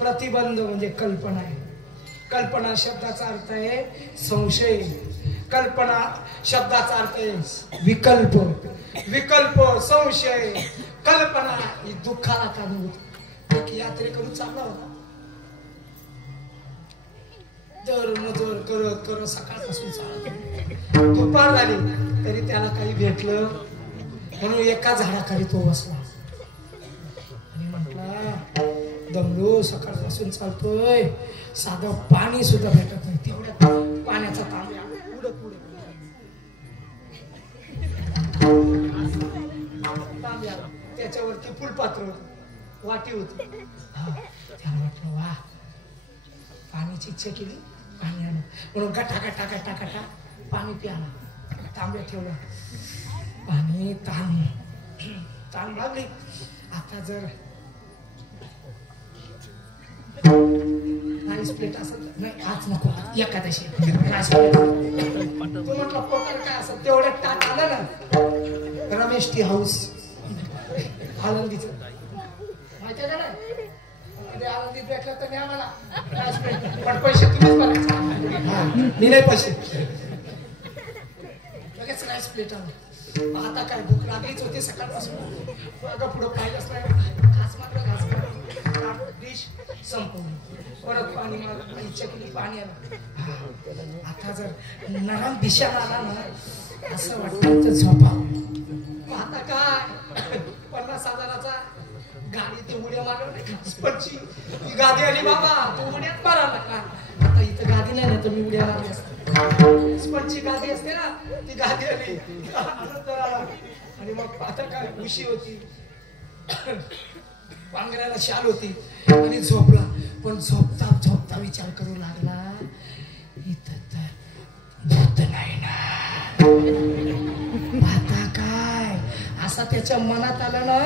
प्रतिबंध म्हणजे कल्पना आहे. कल्पना शब्दाचा अर्थ आहे संशय, कल्पना शब्दाचा अर्थ आहे विकल्प, विकल्प संशय कल्पना ही दुःखाला कारण होती. एक यात्रेकरू चालला होता, दर मजर करत करत सकाळपासून चालत, दुपार झाली तरी त्याला काही भेटलं म्हणून एका झाडाखाली तो बसला आणि म्हटला दमलो, सकाळपासून चालतोय, साधं पाणी सुद्धा भेटत नाही. तेवढ्या पाण्याचा तांब्या उडत उडत तांब्या, त्याच्यावरती फुलपात्र होत, वाटी होती. त्याला म्हटलं वा, पाण्याची इच्छा केली, पाणी आलं म्हणून गटा गटा गटा गटा पाणी प्याला, तांब्या ठेवला, पाणी ताण लागली. आता जर राईस प्लेट असत नाही, आज नको, एकादशी राईस प्लेट तो म्हटलं पोटर काय असत तेवढ्यात टाक आलं ना. रमेश टी हाऊस आनंदीचं माहिती आहे ना, आनंदीत भेटलं तर नाही आम्हाला राईस प्लेट, पण पैसे तुम्हीच भरायचे, मी नाही पैसे. लगेच राईस प्लेट आलं. आता काय भूक लागलीच होती सकाळपासून, पुढं पाहिलंच नाही, घास मात्र घास डिश संपवली. परत पाणी मागं इच्छा केली, पाणी आलं. आता जर नरम दिशा आला ना असं वाटतं तर झोपा. आता काय 50,000चा गाडी ते उड्या मारली स्पर्ची ती गादी आली बाबा, तो उड्यात मारायला का. आता इथं गादी नाही ना तर मी उड्या मारली असते. स्पर्ची गादी असते ना ती गादी आली आणि मग आता काय उशी होती, पांघराला शाल होती आणि झोपला. पण झोपता झोपता विचार करू लागला इथं तर भूत नाही ना. आता काय असा त्याच्या मनात आलं ना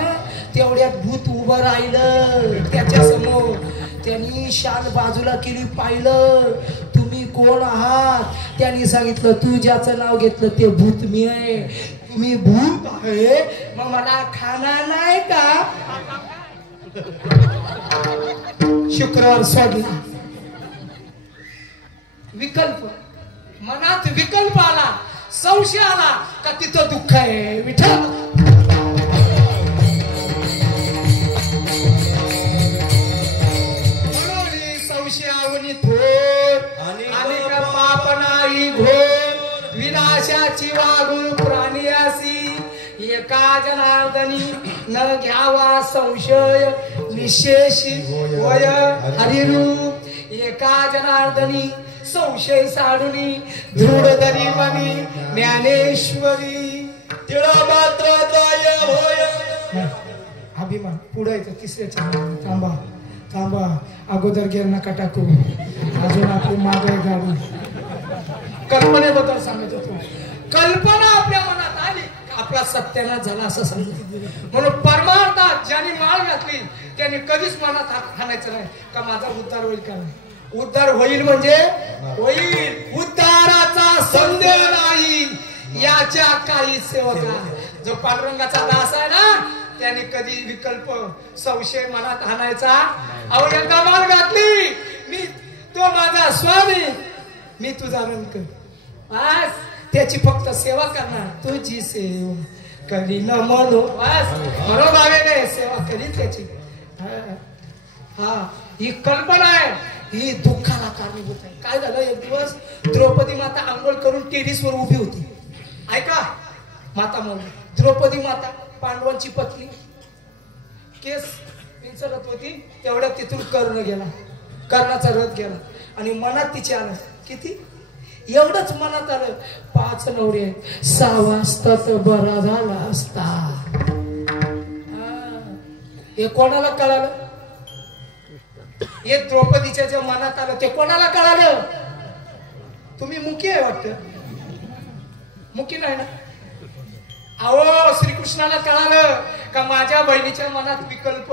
तेवढ्यात भूत उभं राहिलं त्याच्या समोर. त्यांनी शाल बाजूला केली, पाहिलं तुम्ही कोण आहात. त्यांनी सांगितलं तू ज्याचं नाव घेतलं ते भूत मी आहे. तुम्ही भूत आहे मग मला खाणार नाही का. शुक्रवार सोडला. विकल्प मनात विकल्प आला, संशय आला का तिथं दुःख आहे. विठ्ठल संशयावनी थोर आणि पाप नाही घोर. विनाशाची वागून प्राणियासी एका जनार्दनी न घ्यावा संशय. निशेषी वय हरिरूप एका जनार्दनी संशय साडुनी दृढ धरी मनी ज्ञानेश्वरी. तिळा मात्र द्वय होय. अभिमान पुढायचं तिसऱ्याच्या थांबा थांबा, अगोदर गेर नका टाकू, अजून आपली मागे गाडी. कल्पनेबद्दल सांगत होतो. कल्पना आपल्या मनात आली आपला सत्यानाश झाला असं सांगितलं. म्हणून परमार्थात ज्यांनी माळ घातली त्यांनी कधीच मनात हाणायचं नाही का माझा उद्धार होईल का नाही. उद्धार होईल म्हणजे होईल. उद्धाराचा संदेह नाही याच्या काही सेवका. जो पांडुरंगाचा दास आहे ना त्याने कधी विकल्प संशय मनात आणायचा. एकदा माळ घातली मी तो माझा स्वामी, मी तुझा रंग बस त्याची फक्त सेवा करणार. तुझी सेवा करी न म्हणू बस मनोभावेने सेवा करी त्याची. हा ही कल्पना आहे, ही दुःखाला कारणीभूत आहे. काय झालं एक दिवस द्रौपदी माता आंघोळ करून टेरिसवर उभी होती. ऐका माता म्हणली द्रौपदी माता पांडवांची पत्नी केस विंचरत होती. तेवढ्यात तिथून कर्ण गेला, कर्णाचा रथ गेला आणि मनात तिचे आलं किती एवढंच मनात आलं 5 नवरे 6 वाजता तर बरा झाला असता. हे कोणाला कळालं. हे द्रौपदीच्या जे मनात आलं ते कोणाला कळालं. तुम्ही मुकी आहे वाटतं, मुकी नाही ना. अहो श्रीकृष्णाला कळालं का माझ्या बहिणीच्या मनात विकल्प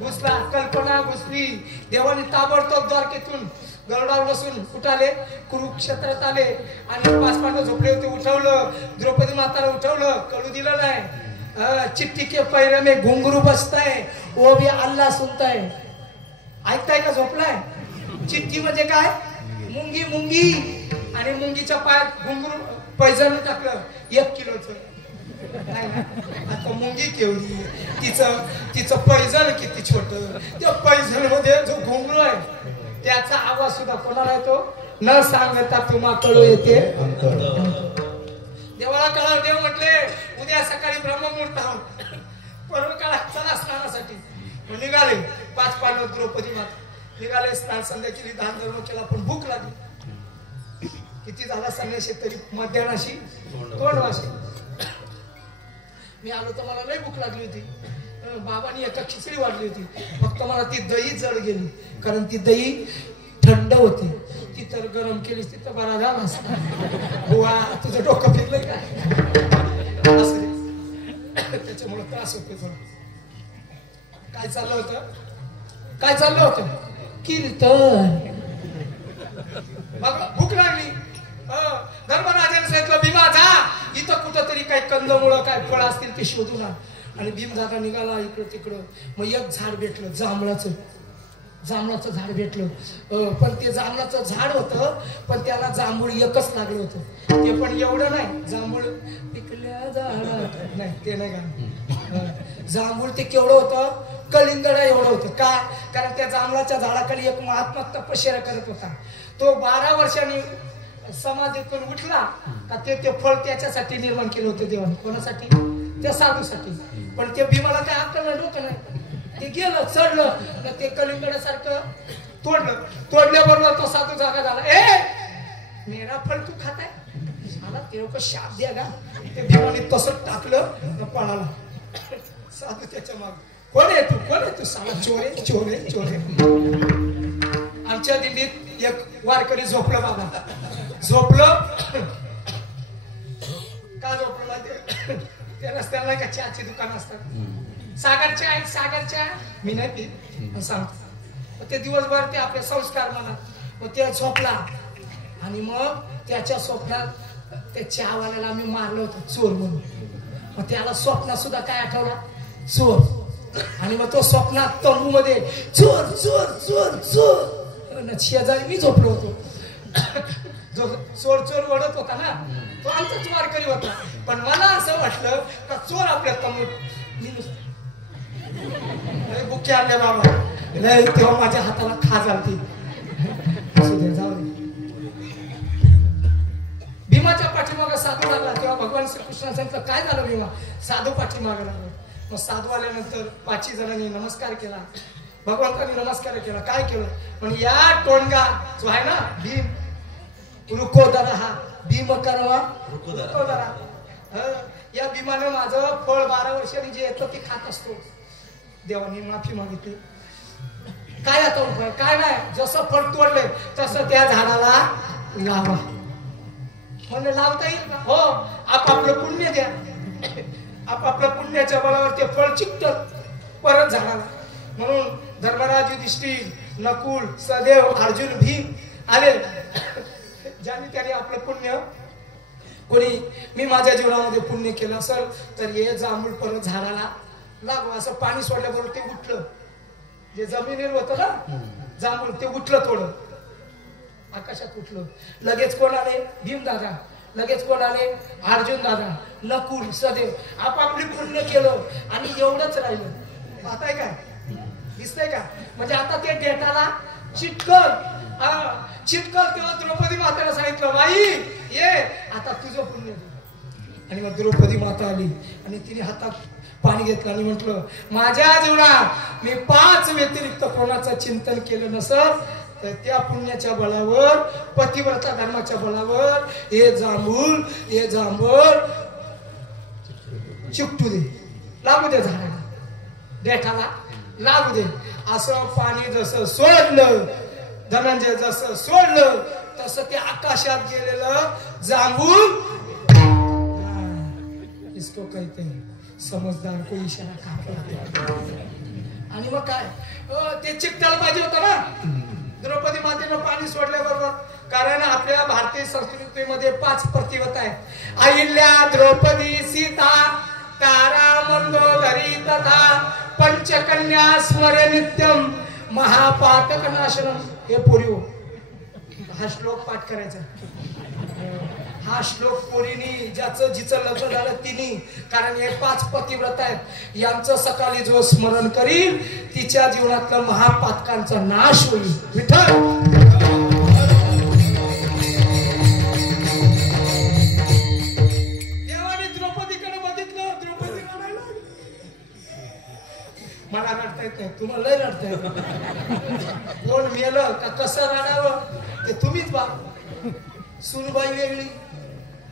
घुसला, कल्पना घुसली. देवाने ताबडतोब द्वारकेतून गरुडावर बसून उठाले, कुरुक्षेत्रात आले आणि 5 पांडव झोपले होते. उठवलं, द्रौपदी माताला उठवलं, कळू दिलं नाही. चिट्ठी के पैर में घुंगरू बसताय वो भी अल्लाह सुनताय. ऐकताय का झोपलाय. चिट्ठी म्हणजे काय मुंगी. मुंगी आणि मुंगीच्या पायात घुंगरू पैजण टाकलं 1 किलोचं. आता मुंगी केवढी, तिचं पैजण किती छोट. त्या पैजण मध्ये जो घुंगरू आहे त्याचा आवाज सुद्धा कोणाला येतो न सांगता तुम्हा कळू येते. देवाला कळाल. देव म्हटले उद्या सकाळी ब्रह्ममुहूर्त आहोत, परवा काळा चला स्नानासाठी. निघाले 5 पांडव द्रौपदी माता निघाले. स्नान संध्या केली, दान धर्म केला. पण भूक लागली. किती झाला संन्याशी तरी मध्यानाशी तोंडवाशी. मी आलो तर मला लई भूक लागली होती. बाबांनी एका खिचडी वाढली होती. फक्त मला ती दही जड गेली कारण ती दही थंड होती. ती तर गरम केली तिथं बरा झाला असता. बुवा तुझं डोकं फिरलंय काय. त्याच्यामुळे त्रास होते थोडा. काय चाललं होतं, काय चाललं होतं कीर्तन. भूक लागली. धर्मराजाने सांगितलं भीमा जा इथं कुठं तरी काही कंदमुळं काय फळ असतील ते शोधून आण. आणि भीम जाता निघाला इकडं तिकडं. मग एक झाड भेटलं जांभळाचं. जांभळाचं झाड भेटलं, पण ते जांभळाचं झाड होतं पण त्याला जांभूळ एकच लागलं होतं. ते पण एवढं नाही, जांभूळ पिकल्या झाडात नाही, ते नाही का, जांभूळ ते केवढं होतं, कलिंगडा एवढं होतं. का? कारण त्या जांभळाच्या झाडाखाली एक महात्मा तपश्चर्या करत होता. तो 12 वर्षांनी समाधीतून उठला का ते फळ त्याच्यासाठी निर्माण केलं होतं देवाने. कोणासाठी? त्या साधूसाठी. पण ते भीमाला काय अक्कल डोकं नाही, ते गेलं चढलं ते कलिंगडासारखं तोडल्याबरोबर तो साधू जागा झाला. मेरा फळ तू खाताय, मला ते लोक शाप द्या का. ते भीमाने तसंच टाकलं पळाला. साधू त्याच्या माग, कोण आहे तू साला चोरे चोरे चोरे. आमच्या दिल्लीत एक वारकरी झोपलं बाबा, झोपलं का झोपलं त्या रस्त्याला का चहाची दुकान असतात, सागरच्या आहेत, सागरच्या मी नाही पीत सांगतो. ते दिवसभर ते आपले संस्कार म्हणत, मग ते झोपला आणि मग त्याच्या स्वप्नात त्या चहावाल्याला आम्ही मारलं होतं चोर म्हणून. मग त्याला स्वप्नात सुद्धा काय आठवला, चोर. आणि मग तो स्वप्नात तंबू मध्ये चोर चोर चोर चोर. शेजारी मी झोपलो होतो, जो चोर चोर ओढत होता ना तो आमचाच वारकरी होता. पण मला असं वाटलं का चोर आपल्या तंबूत, बुके आणले बाबा नाही, तेव्हा माझ्या हाताला खाज आलती. जाऊ दे. भीमाच्या पाठीमागं साधू लागला, तेव्हा भगवान श्रीकृष्ण सांगितलं काय झालं भीमा, साधू पाठीमागं लागला. मग साधू आल्यानंतर 5 जणांनी नमस्कार केला, भगवंतांनी नमस्कार केला. काय केलं, पण या टोणगा जो आहे ना भीम, रुको दरा, हा भीम करवा रुको दरा. या भीमाने माझं फळ 12 वर्षांनी जे येतं ते खात असतो. देवानी माफी मागितली. काय आता उपाय, काय नाही, जसं फळ तोडले तसं त्या झाडाला लावा. म्हणजे लावता येईल का? हो, आपापलं पुण्य द्या. आपापल्या पुण्याच्या बळावर ते फळ चिकटत परत झाडाला. म्हणून धर्मराज युधिष्ठिर, नकुल, सहदेव, अर्जुन, भीम आले. ज्यांनी त्याने आपलं पुण्य, कोणी मी माझ्या जीवनामध्ये पुण्य केलं असेल तर हे जांभूळ परत झाडाला लागू. असं पाणी सोडल्याबरोबर ते उठलं, जे जमिनीवर होतं ना जांभूळ ते उठलं, थोडं आकाशात उठलं. लगेच कोण आले, भीम दादा. लगेच कोण आले, अर्जुन दादा, नकुल, सहदेव. आपापली पुण्य केलं आणि एवढंच राहिलं. पाहताय काय, दिसतंय का? म्हणजे आता ते डेटाला चिटकल, चिटकल. तेव्हा द्रौपदी मातेला सांगितलं बाई ये आता तुझं पुण्य. आणि मग द्रौपदी माता आली आणि तिने हातात पाणी घेतलं आणि म्हटलं माझ्या जीवनात मी 5 व्यतिरिक्त कोणाचं चिंतन केलं नसत तर त्या पुण्याच्या बळावर, पतिव्रता धर्माच्या बळावर हे जांभूळ चिकटू दे, लागू दे झाडाला, देठाला लागू दे. असं पाणी जसं सोडलं, धनंजय जसं सोडलं तसं ते आकाशात गेलेलं जांभूळ. इसको कहते हैं समजदार को इशारा काफी. आणि मग काय, ते चिकटायला पाहिजे होतं ना. द्रौपदी मातेनं पाणी सोडल्याबरोबर, कारण आपल्या भारतीय संस्कृतीमध्ये 5 प्रतिव्रता आहेत. अहिल्या, द्रौपदी, सीता, तारा, मंदोदरी तथा पंचकन्या स्मरे नित्यम महापातक नाशनम. हे पोरी, हा श्लोक पाठ करायचा. हा श्लोक पोरीनी, ज्याचं जिचं लग्न झालं तिनी, कारण हे 5 पतिव्रत आहेत. यांचं सकाळी जो स्मरण करील तिच्या जीवनातलं महापातकांचा नाश होईल. विठ्ठल देवाने द्रौपदीकडे बघितलं, द्रौपदी रडायला लागली. मला रडता येत नाही, तुम्हाला लय रडता येत. कोण मेलं का कसं रडावं ते तुम्हीच बा. सुनबाई वेगळी,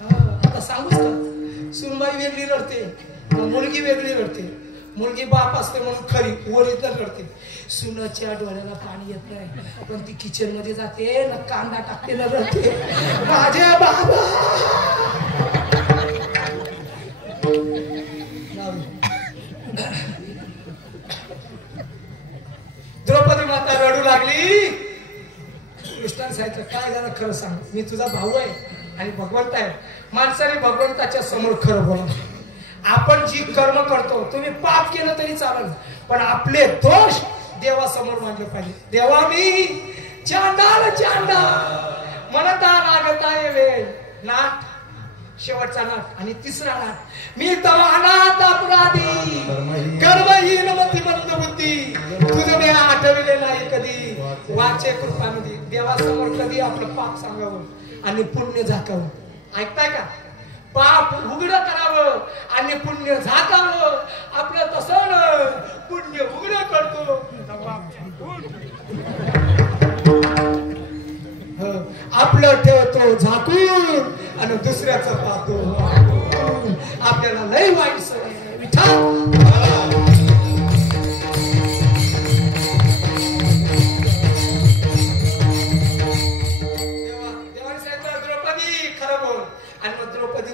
आता सांगूच का, सुनबाई वेगळी रडते, मुलगी वेगळी रडते. मुलगी बाप असते म्हणून खरी ओरिजिनल रडते. सुनाच्या डोळ्याला पाणी येत नाही पण ती किचन मध्ये जाते ना, कांदा टाकते ना रडते, माझे बाबा. द्रौपदी माता रडू लागली. कृष्णाने सांगितलं काय झालं खरं सांग, मी तुझा भाऊ आहे आणि भगवंत आहे. माणसाने भगवंताच्या समोर खरं बोला. आपण जी कर्म करतो, तुम्ही पाप केलं तरी चालेल पण आपले दोष देवासमोर मांडलं पाहिजे. देवा मी चांडाळ म्हणता लागता वेळ नाथ, शेवटचा नाथ आणि तिसरा नाथ मी तवा अनाथ अपराधी कर्महीन मतिमंद बुद्धी तुझं मी आठवले नाही कधी वाचे कृपानिधी. देवासमोर कधी आपलं पाप सांगावं आणि पुण्य झाकावं. ऐकताय का? पाप उघड करावं आणि पुण्य झाकावं. आपलं तसं पुण्य उघड करतो आपलं ठेवतो झाकून आणि दुसऱ्याचं पाहतो. आपल्याला लय वाईट सवय विठ्ठल.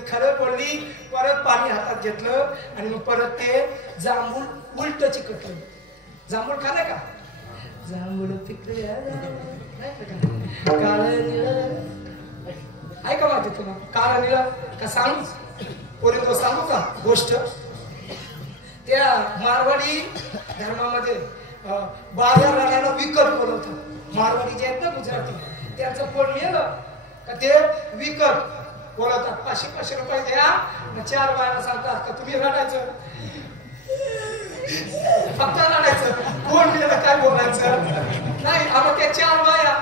खरं बोलली. परत पाणी हातात घेतलं आणि मग परत ते जांभूळ उलट चिकटलं. जांभूळ खाल्लं का? जांभूळ पिकले काळ निळं. ऐका माहिती तुम्हाला काळ निळं का सांगू? पोरींनो सांगू का गोष्ट? त्या मारवाडी धर्मामध्ये बाया राण्याला विकत बोलवतात. मारवाडी जे आहेत ना गुजराती, त्यांचं पोट मिळालं का ते विकत बोलवतात. 500-500 रुपये द्या. 4 बायाला सांगतात का तुम्ही रडायचं, फक्त रडायचं, कोण गेलं काय बोलायचं नाही. आता त्या 4 बाया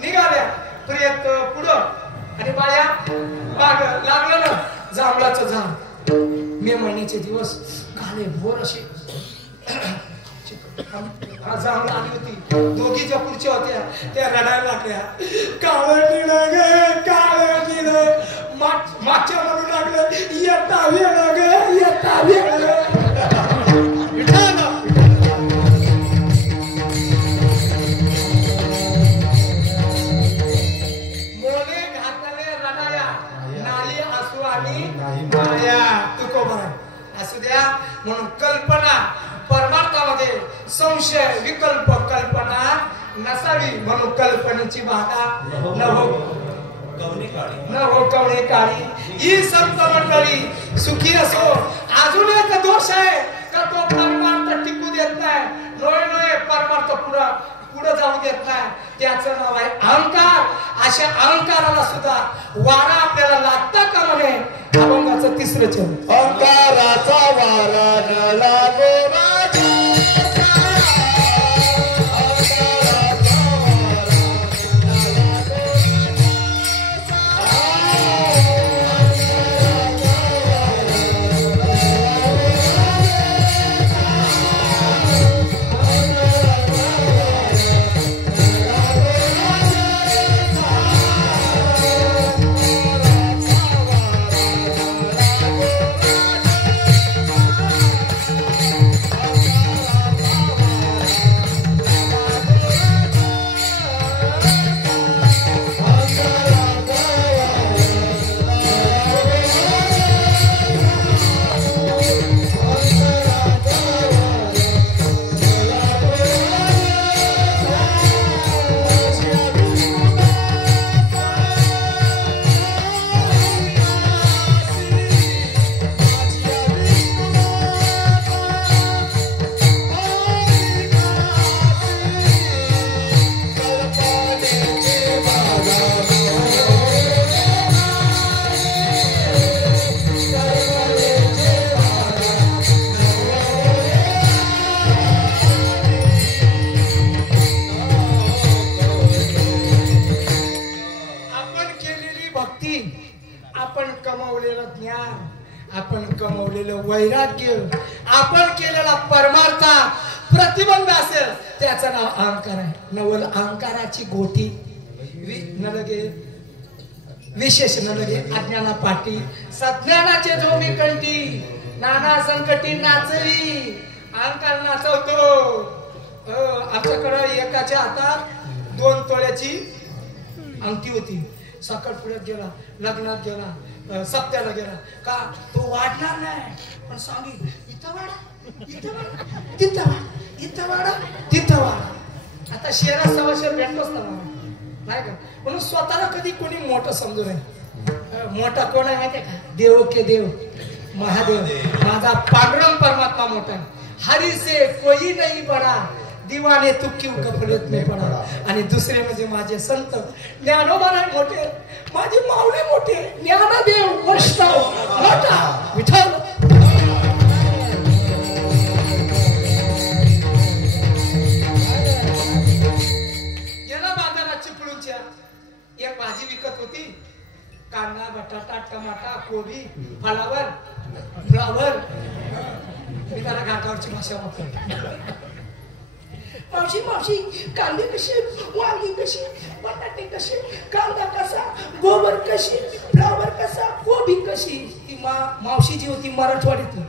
निघाल्या प्रियत पुढं आणि बाया माग. लागलं ना जांभळाचं झाड. मे महिन्याचे दिवस काळे भोर असे जांभळं आली होती. दोघीच्या पुढच्या होत्या त्या रडायला लागल्या. काळं निळं ग काळं निळं. मागच्या म्हणू लागलं येता वेळ ग येता वेळ. मोले घातले रडाया नाही असू आणि माया तुकोबा असू द्या. म्हणून कल्पना परमार्थामध्ये संशय विकल्प कल्पना नसावी. म्हणून कल्पनेची बाधा न हो कवणे काळी. ही संत मंडळी सुखी असो. अजून एक दोष आहे का तो परमार्थ टिकू देत नाही. नोय परमार्थ पुढे जाऊ देत नाही. त्याचं नाव आहे अहंकार. अशा अहंकाराला सुद्धा वारा आपल्याला लागता का म्हणे. अभंगाचं 3रं चरण. अहंकाराचा वारा न लागो राजा. वैराग्य आपण केलेला परमार्थ प्रतिबंध असेल त्याचं नाव अहंकार आहे. नवल अहंकाराची गोटी न लगे विशेष न लगे अज्ञाना पाठी. सज्ञानाचे झोमी कंठी नाना संकटी नाचवी. अहंकार नाचवतो. आमच्याकडे एकाच्या हातात 2 तोळ्याची अंगठी होती. साखरपुड्यात गेला, लग्नात गेला, सप्त्याला गेला का तो वाढणार नाही. पण सांगी इथं वाढा इथं वाढा तिथं वाढा इथं वाढा तिथं वाढा. आता शेरा सवाशेर भेटतोच ना नाही का. म्हणून स्वतःला कधी कोणी मोठं समजू नये. मोठा कोण आहे माहितीये का? देव के देव महादेव. माझा पांडुरंग परमात्मा मोठा आहे. हरी से कोई नहीं बड़ा दिवाने तू क्यों गफलत में पडा. आणि दुसरे म्हणजे माझे संत ज्ञानोबा नाही मोठे, माझे माऊली मोठे, ज्ञानदेव वैष्णव मोठा विठ्ठल. गेला बाजारात चिपळूणच्या एक भाजी विकत होती. कांदा, बटाटा, टमाटा, कोबी, फ्लावर. मी त्याला घाटावरची भाषा वापरतो. मावशी कांदे कसे, वांगी कशी, बटाटे कसे, कांदा कसा, गोबर कशी, फ्लावर कसा, कोबी कशी. ती मावशी जी होती मराठवाड्यातली.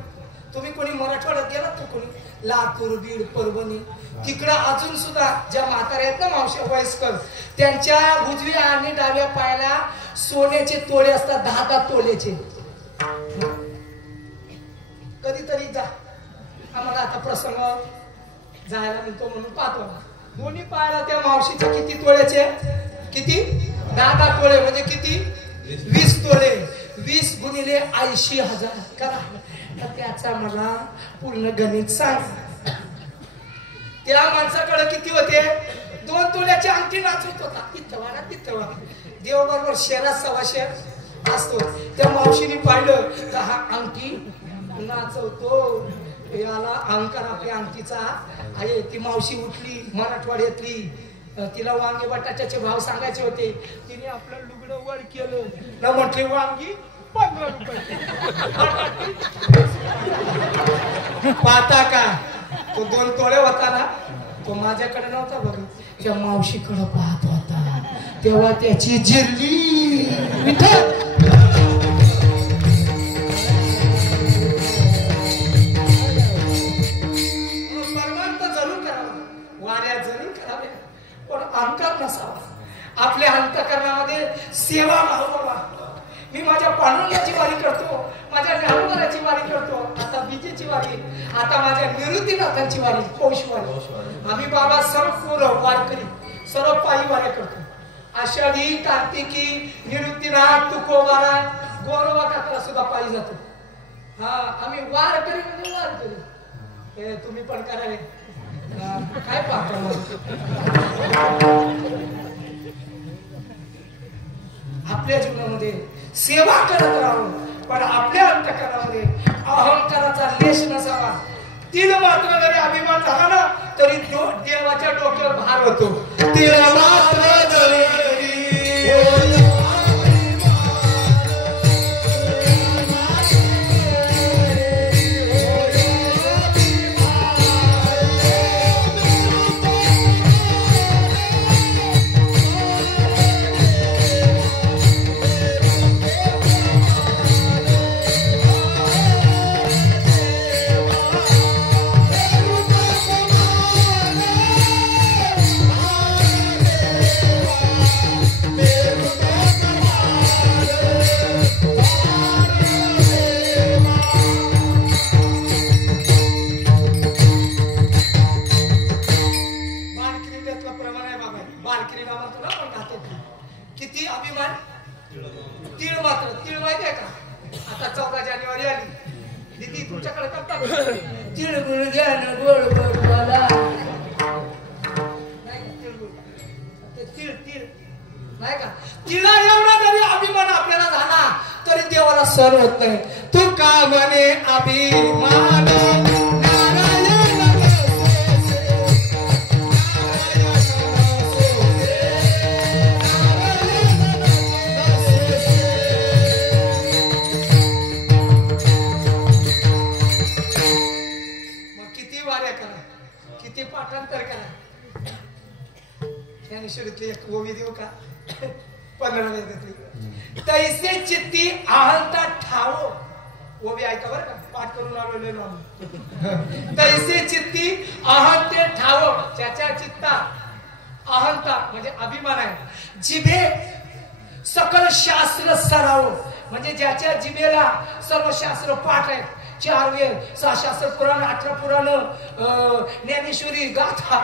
तुम्ही कोणी मराठवाड्यात गेलात का? कोणी लातूर, बीड, परभणी तिकडं अजून सुद्धा ज्या म्हाताऱ्या आहेत ना मावशी वयस्कर, त्यांच्या उजव्या आणि डाव्या पायाला सोन्याचे तोळे असतात, 10 तोल्याचे. कधीतरी जा, आम्हाला आता प्रसंग जायला म्हणतो म्हणून पाहतो. दोन्ही पायाला त्या मावशीचे किती तोळ्याचे? किती? 10 तोळे म्हणजे किती? 20 तोळे. 20 गुणिले 80,000 करा. तर त्याचा मला पूर्ण गणित सांग. त्या माणसाकडे किती होते? 2 तोल्याची अंगठी नाचवत होता. तिथं देव बरोबर शेरा 1.25 असतो. त्या मावशीने पाहिलं तर हा अंगठी नाचवतो, याला अहंकार आपल्या अंगठीचा आहे. ती मावशी उठली मराठवाड्यातली. तिला वांगे बटाट्याचे भाव सांगायचे होते. तिने आपलं लुगडं वर केलं ना, म्हटली वांगी 15 रुपये. पाहता का, तो 2 तोळे होता ना, तो माझ्याकडे नव्हता बघ, त्या मावशीकडे पाहत होता. तेव्हा त्याची जिरली. पण अहंकार नसावा आपल्या अंतःकरणामध्ये. सेवा भाव बाबा. मी माझ्या पांडुरंगाची वारी करतो, माझ्या ज्ञानोबाची वारी करतो, आता बीजेची वारी, आता माझ्या निवृत्तीनाथांची वारी, पौषवारी. आम्ही बाबा सर्व वारकरी, सर्व पायी वाऱ्या करतो. आषाढी, कार्तिकी, निवृत्तीनाथ, तुकोबारा, गोरोबा काकाला सुद्धा पायी जातो. हा, आम्ही वारकरी म्हणजे वारकरी. हे तुम्ही पण करावे. काय पाहतो आपल्या जीवनामध्ये सेवा करत राहू, पण आपल्या अंतःकरणामध्ये अहंकाराचा लेश नसावा. तिला मात्र जरी अभिमान झाला ना, तरी देवाच्या डोक्यावर भार होतो. तिला मात्र जरी किती अभिमान. तीळ मात्र, तीळ माहिती आहे का? आता 14 जानेवारी आली. दीदी तुमच्याकडे करतात तीळ गुळ घ्या ना, गोड गोड मला. तीळ नाही का? तिला एवढा जरी अभिमान आपल्याला झाला तरी देवाला सर होत नाही. तू का म्हणे अभिमान पाठांतर करा. ज्ञानेश्वरीतली एक ओवी देऊ का? 15 वेळेतली. तैसे चित्ती अहंता ठावो. ओवी ऐका बरं का, पाठ करून आलेलो आम्ही. तैसे चित्ती अहंते ठावो. ज्याच्या चित्तात अहंता म्हणजे अभिमान आहे, जिभे सकल शास्त्र सराव. म्हणजे ज्याच्या जिभेला सर्व शास्त्र पाठ आहे. 4 वेद, 6 शास्त्र पुराण, 18 पुराण, ज्ञानेश्वरी, गाथा,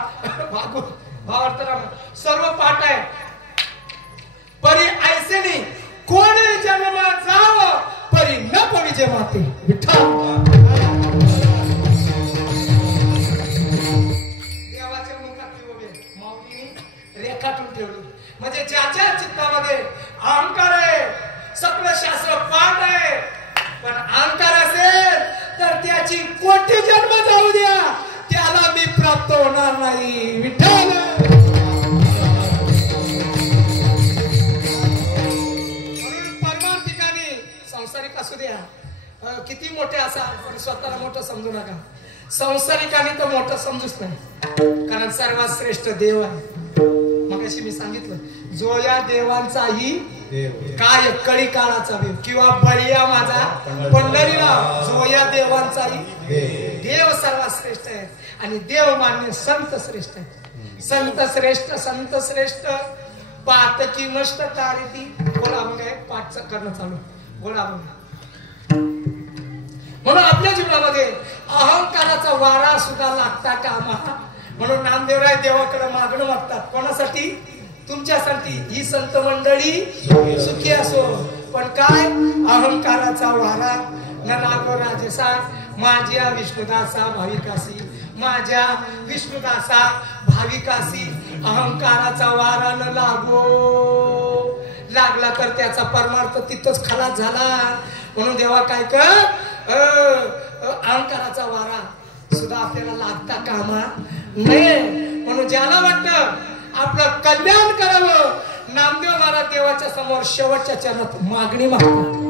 भागवत, भावार्थराम सर्व पाठ आहे. परी ऐसे नाही कोणी जन्म जाव, परी न पविजे माते. विठ्ठल देवाचे पण अहंकार असेल तर त्याची कोटी जन्म जाऊ द्या, त्याला मी प्राप्त होणार नाही. विठ्ठल संसारिक असू द्या, किती मोठे असा, पण स्वतःला मोठं समजू नका. संसारिकाने तर मोठं समजूच नाही, कारण सर्वात श्रेष्ठ देव आहे. मग अशी मी सांगितलं, जो या देवांचाही काय कळी काळाचा देव किंवा बळीया माझा पंढरीराव, जो या देवांचाही देव सर्वात श्रेष्ठ आहे. आणि देव मान्य संत श्रेष्ठ आहे. संत श्रेष्ठ, संत श्रेष्ठ पातकी नष्ट तारिती. बोला मग पाठचं करणं चालू बोला मग. म्हणून आपल्या जीवनामध्ये अहंकाराचा वारा सुद्धा लागता कामा. म्हणून नामदेवराय देवाकडे मागणं मागतात. कोणासाठी? तुमच्यासाठी. ही संत मंडळी सुखी असो. पण काय? अहंकाराचा वारा न लागो राजसा, माझ्या विष्णुदासा भाविकासी, माझ्या विष्णुदासा भाविकासी अहंकाराचा वारा न लागो. लागला तर त्याचा परमार्थ तिथंच खलास झाला. म्हणून देवा काय कर, अहंकाराचा वारा सुद्धा आपल्याला लागता कामा नये. म्हणून ज्याला वाटतं आपलं कल्याण करावं, नामदेव महाराज देवाच्या समोर शेवटच्या चरणात मागणी मागतात.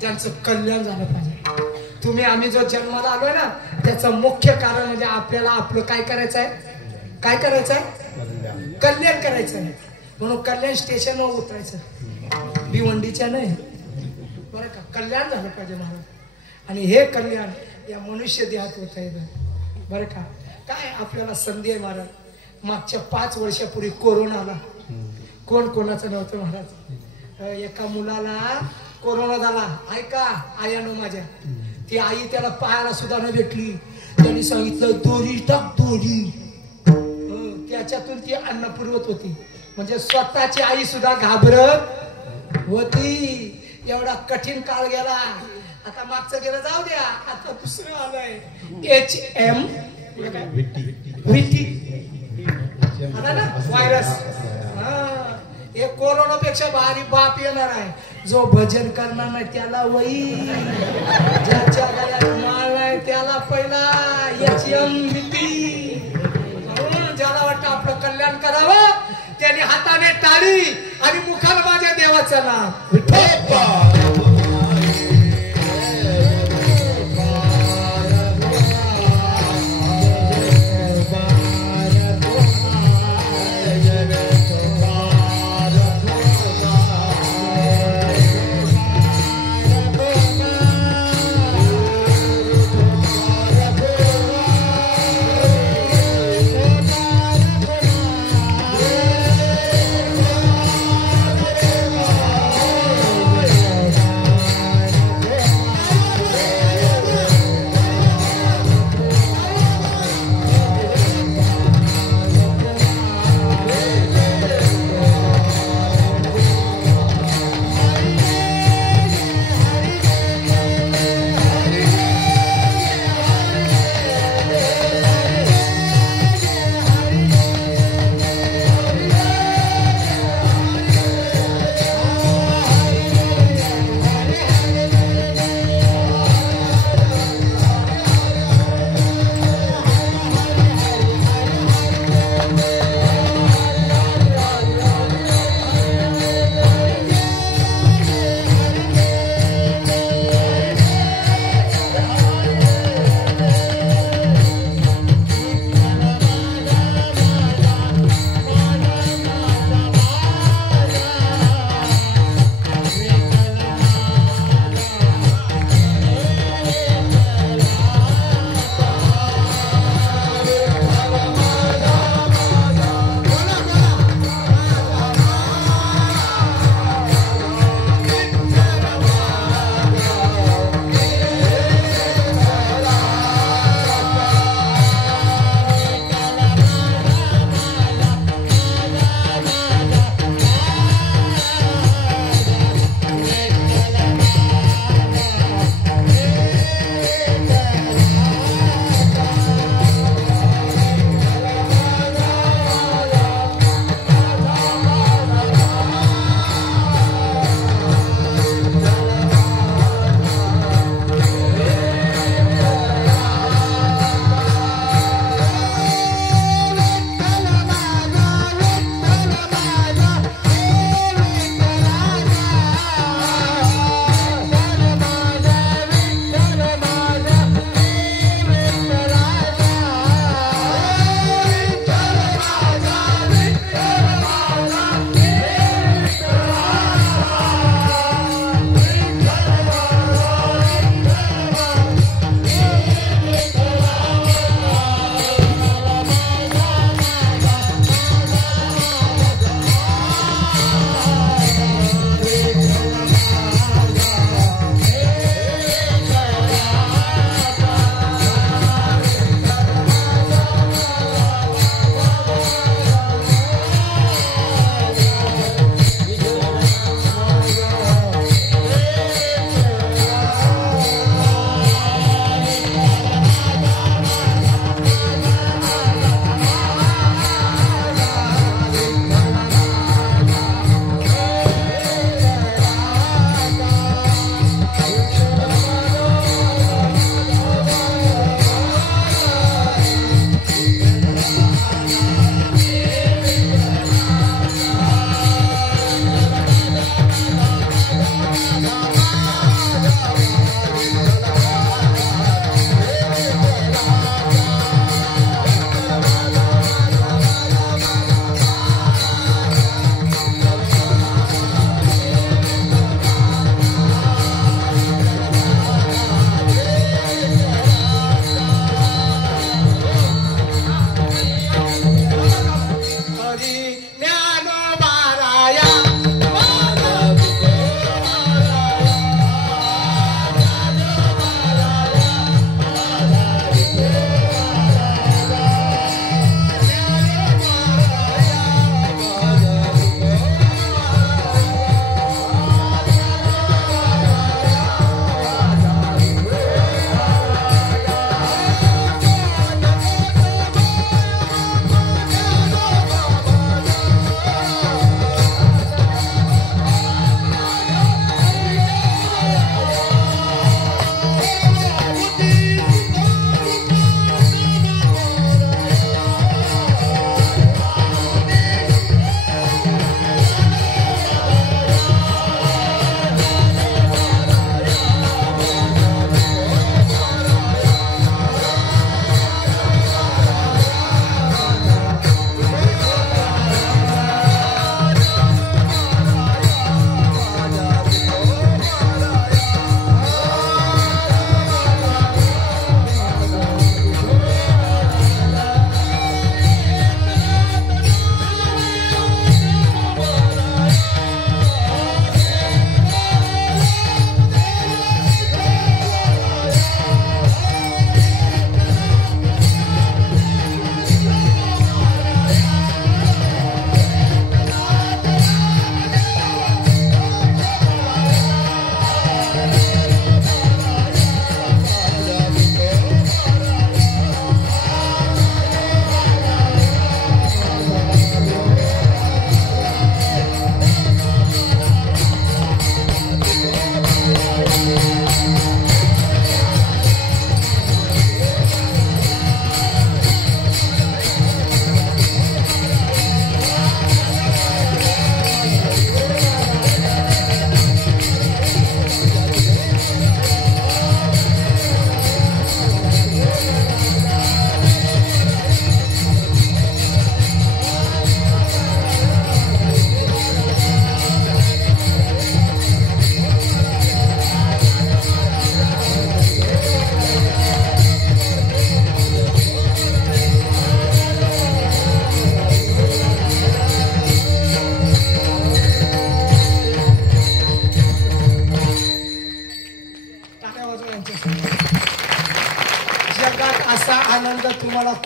ज्यांचं कल्याण झालं पाहिजे. तुम्ही आम्ही जो जन्माला आलोय ना, त्याचं मुख्य कारण म्हणजे आपल्याला आपलं काय करायचं आहे, काय करायचंय? कल्याण करायचं आहे. म्हणून कल्याण स्टेशनवर उतरायचं, भिवंडीच्या नाही बरं का. कल्याण झालं पाहिजे महाराज. आणि हे कल्याण या मनुष्य देहात होत आहे बरं का. काय आपल्याला संधी आहे महाराज. मागच्या 5 वर्षापूर्वी कोरोना आला. कोण कोणाचं नव्हतं महाराज. एका मुलाला कोरोना झाला. ऐका आयानो माझ्या, ती आई त्याला पायाला सुद्धा न भेटली. त्यांनी सांगितलं दोरी टाक दोरी. त्याच्यातून ती अन्न पुरवत होती. म्हणजे स्वतःची आई सुद्धा घाबरत होती. एवढा कठीण काळ गेला. आता मागचं गेलं जाऊ द्या, आता दुसरं आलंय HM व्हायरस. हे कोरोनापेक्षा भारी बाप येणार आहे. जो भजन करणार नाही त्याला वही, ज्याच्या गळ्यात माळ नाही त्याला पहिला HM भीती. ज्याला वाटतं आपलं कल्याण करावं त्याने हाताने टाळी आणि मुखाला माझ्या देवाचं नाव.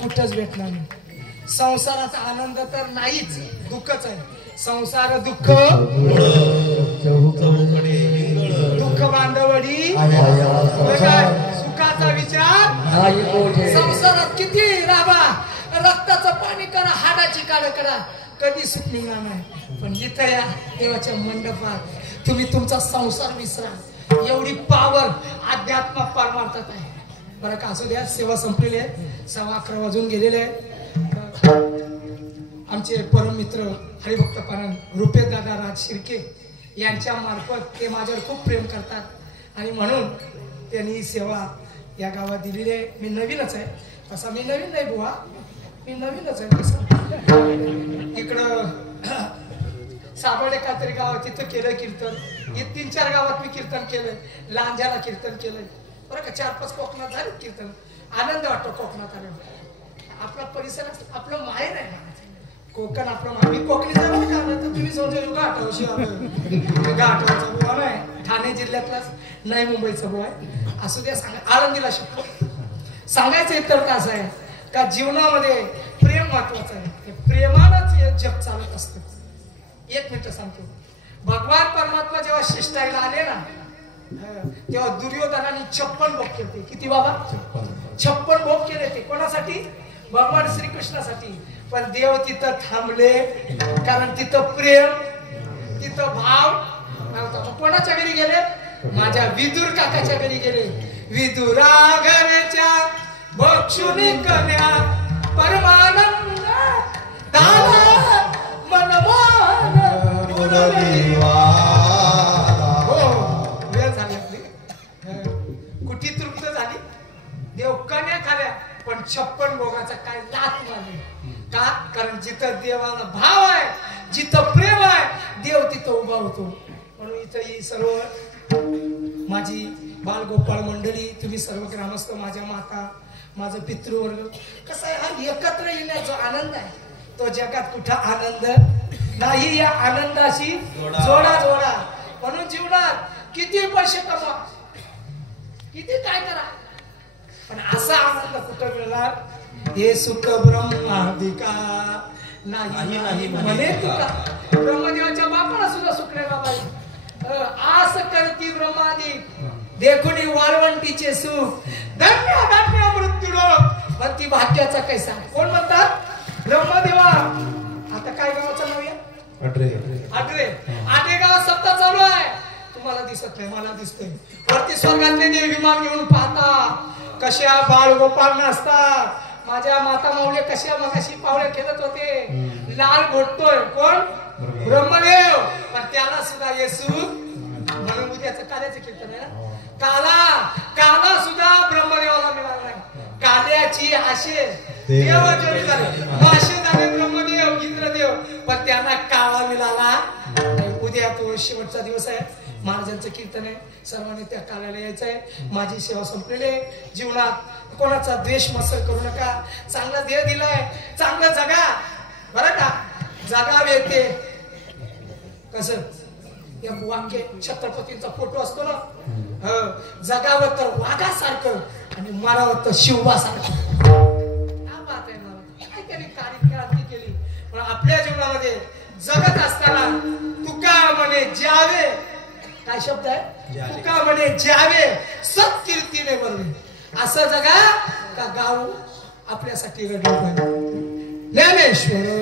कुठंच भेटणार नाही. संसाराचा आनंद तर नाहीच, दुःखच आहे. संसार दुःख, दुःख बांधवडी, सुखाचा विचार. संसारात किती राबा, रक्ताचं पाणी करा, हाडाची काढ करा, कधी सुख मिळणार नाही. पण इथं या देवाच्या मंडपात तुम्ही तुमचा संसार विसरा. एवढी पावर अध्यात्म परमार्थात आहे बरं का. असू द्या, सेवा संपलेली आहे, 11:15 वाजून गेलेले आहे. आमचे परम मित्र हरिभक्त पारण रुपेश दादा राज शिर्के यांच्या मार्फत ते माझ्यावर खूप प्रेम करतात आणि म्हणून त्यांनी ही सेवा या गावात दिलेली आहे. मी नवीनच आहे, तसा मी नवीन नाही बुवा, मी नवीनच आहे. इकडं साबर्डे कातरी गावात तिथं केलं कीर्तन. हे 3-4 गावात मी कीर्तन केलंय. लांजाला कीर्तन केलंय बरं का. 4-5 कोकणात झाले कीर्तन. आनंद वाटतो कोकणात आल्यावर. आपला परिसर आपलं माहेर आहे, कोकण आपलं माहेर. मी कोकणीचा तर तुम्ही समजा घाटावशी घाटावचा बुवा नाही, ठाणे जिल्ह्यातलाच नाही, मुंबईचा बुवा आहे. असू द्या, सांगा आळंदीला शिकतो. सांगायचं इतर का असं आहे का जीवनामध्ये प्रेम महत्वाचं आहे. प्रेमानच हे जग चालत असतं. एक मिनिट सांगतो. भगवान परमात्मा जेव्हा शिष्टाईला आले ना, तेव्हा दुर्योधनाने 56 भोग केले. किती बाबा? 56 भोग केले. ते कोणासाठी? भगवान श्रीकृष्णासाठी. पण देव तिथं थांबले, कारण तिथं प्रेम, तिथं भाव नव्हता. कोणाच्या घरी गेले? माझ्या विदुर काकाच्या घरी गेले. विदुरा घरच्या भक्षुनी कन्या परमानंद दादा मनमान वेळ झाली आपली, कुठे तृप्त झाली. देव कन्या खाल्या, पण 56 भोगाचा काय लात मारली का? कारण जिथं देवाला भाव आहे, जिथं प्रेम आहे, देव तिथं उभा होतो. म्हणून इथं ही सर्व माझी बालगोपाळ मंडळी, तुम्ही सर्व ग्रामस्थ, माझ्या माता, माझं पितृवर्ग, कसं आहे, हा एकत्र येण्याचा आनंद आहे. तो जगात कुठं आनंद नाही. या आनंदाशी जोडा. म्हणून जीवनात किती पैसे कमवा, किती काय करा, पण असा आनंद कुठं मिळणार? हे सुख ब्रह्मादिका नाही म्हणे तुका. ब्रह्मदेवाच्या बापाला सुद्धा सुख नाही बाबा. आस करती ब्रह्मादी देखून वाळवंटीचे सुख, धन्य धन्य मृत्यूलोक म्हणती भाग्याचा कैसा. कोण म्हणतात? ब्रह्मदेवा. आता काय गावाचं नाव आहे? आडरे गावात सत्ता चालू आहे. तुम्हाला दिसत नाही, मला दिसतंय. वरती स्वर्गातले देव विमान घेऊन पाहता कशा बाळगोपाळ नसतात. माझ्या माता माऊले कशा मगाशी पावले खेळत होते. लाल घोटतोय कोण? ब्रह्मदेव. पण त्याला सुद्धा येसू म्हणून उद्याचं काल्याचं कीर्तन आहे ना. काला सुद्धा ब्रह्मदेवाला मिळाला नाही. काल्याची आशे देव जोडी झाले, माशे झाले ब्रह्मदेव, इंद्रदेव, पण त्यांना काळा मिळाला. उद्या तो शेवटचा दिवस आहे, महाराजांचं कीर्तन आहे. सर्वांनी त्या काल्याला यायचं आहे. माझी सेवा संपलेली आहे. जीवनात कोणाचा द्वेष मत्सर करू नका. चांगला देह दिलाय, चांगलं जगा बरं का. जगावे ते कसं, एक वाक्य छत्रपतींचा फोटो असतो ना, जगावं तर वाघासारखं आणि मरावं तर शिवबासारखं. काय बात आहे मला, काय त्यांनी क्रांती केली. पण आपल्या जीवनामध्ये जगत असताना तुका म्हणे ज्यावे, काय शब्द आहे? तुका म्हणे ज्यावे सत्कीर्तीने बरवे. असं जगा का गाव आपल्यासाठी रडलं. ज्ञानेश्वर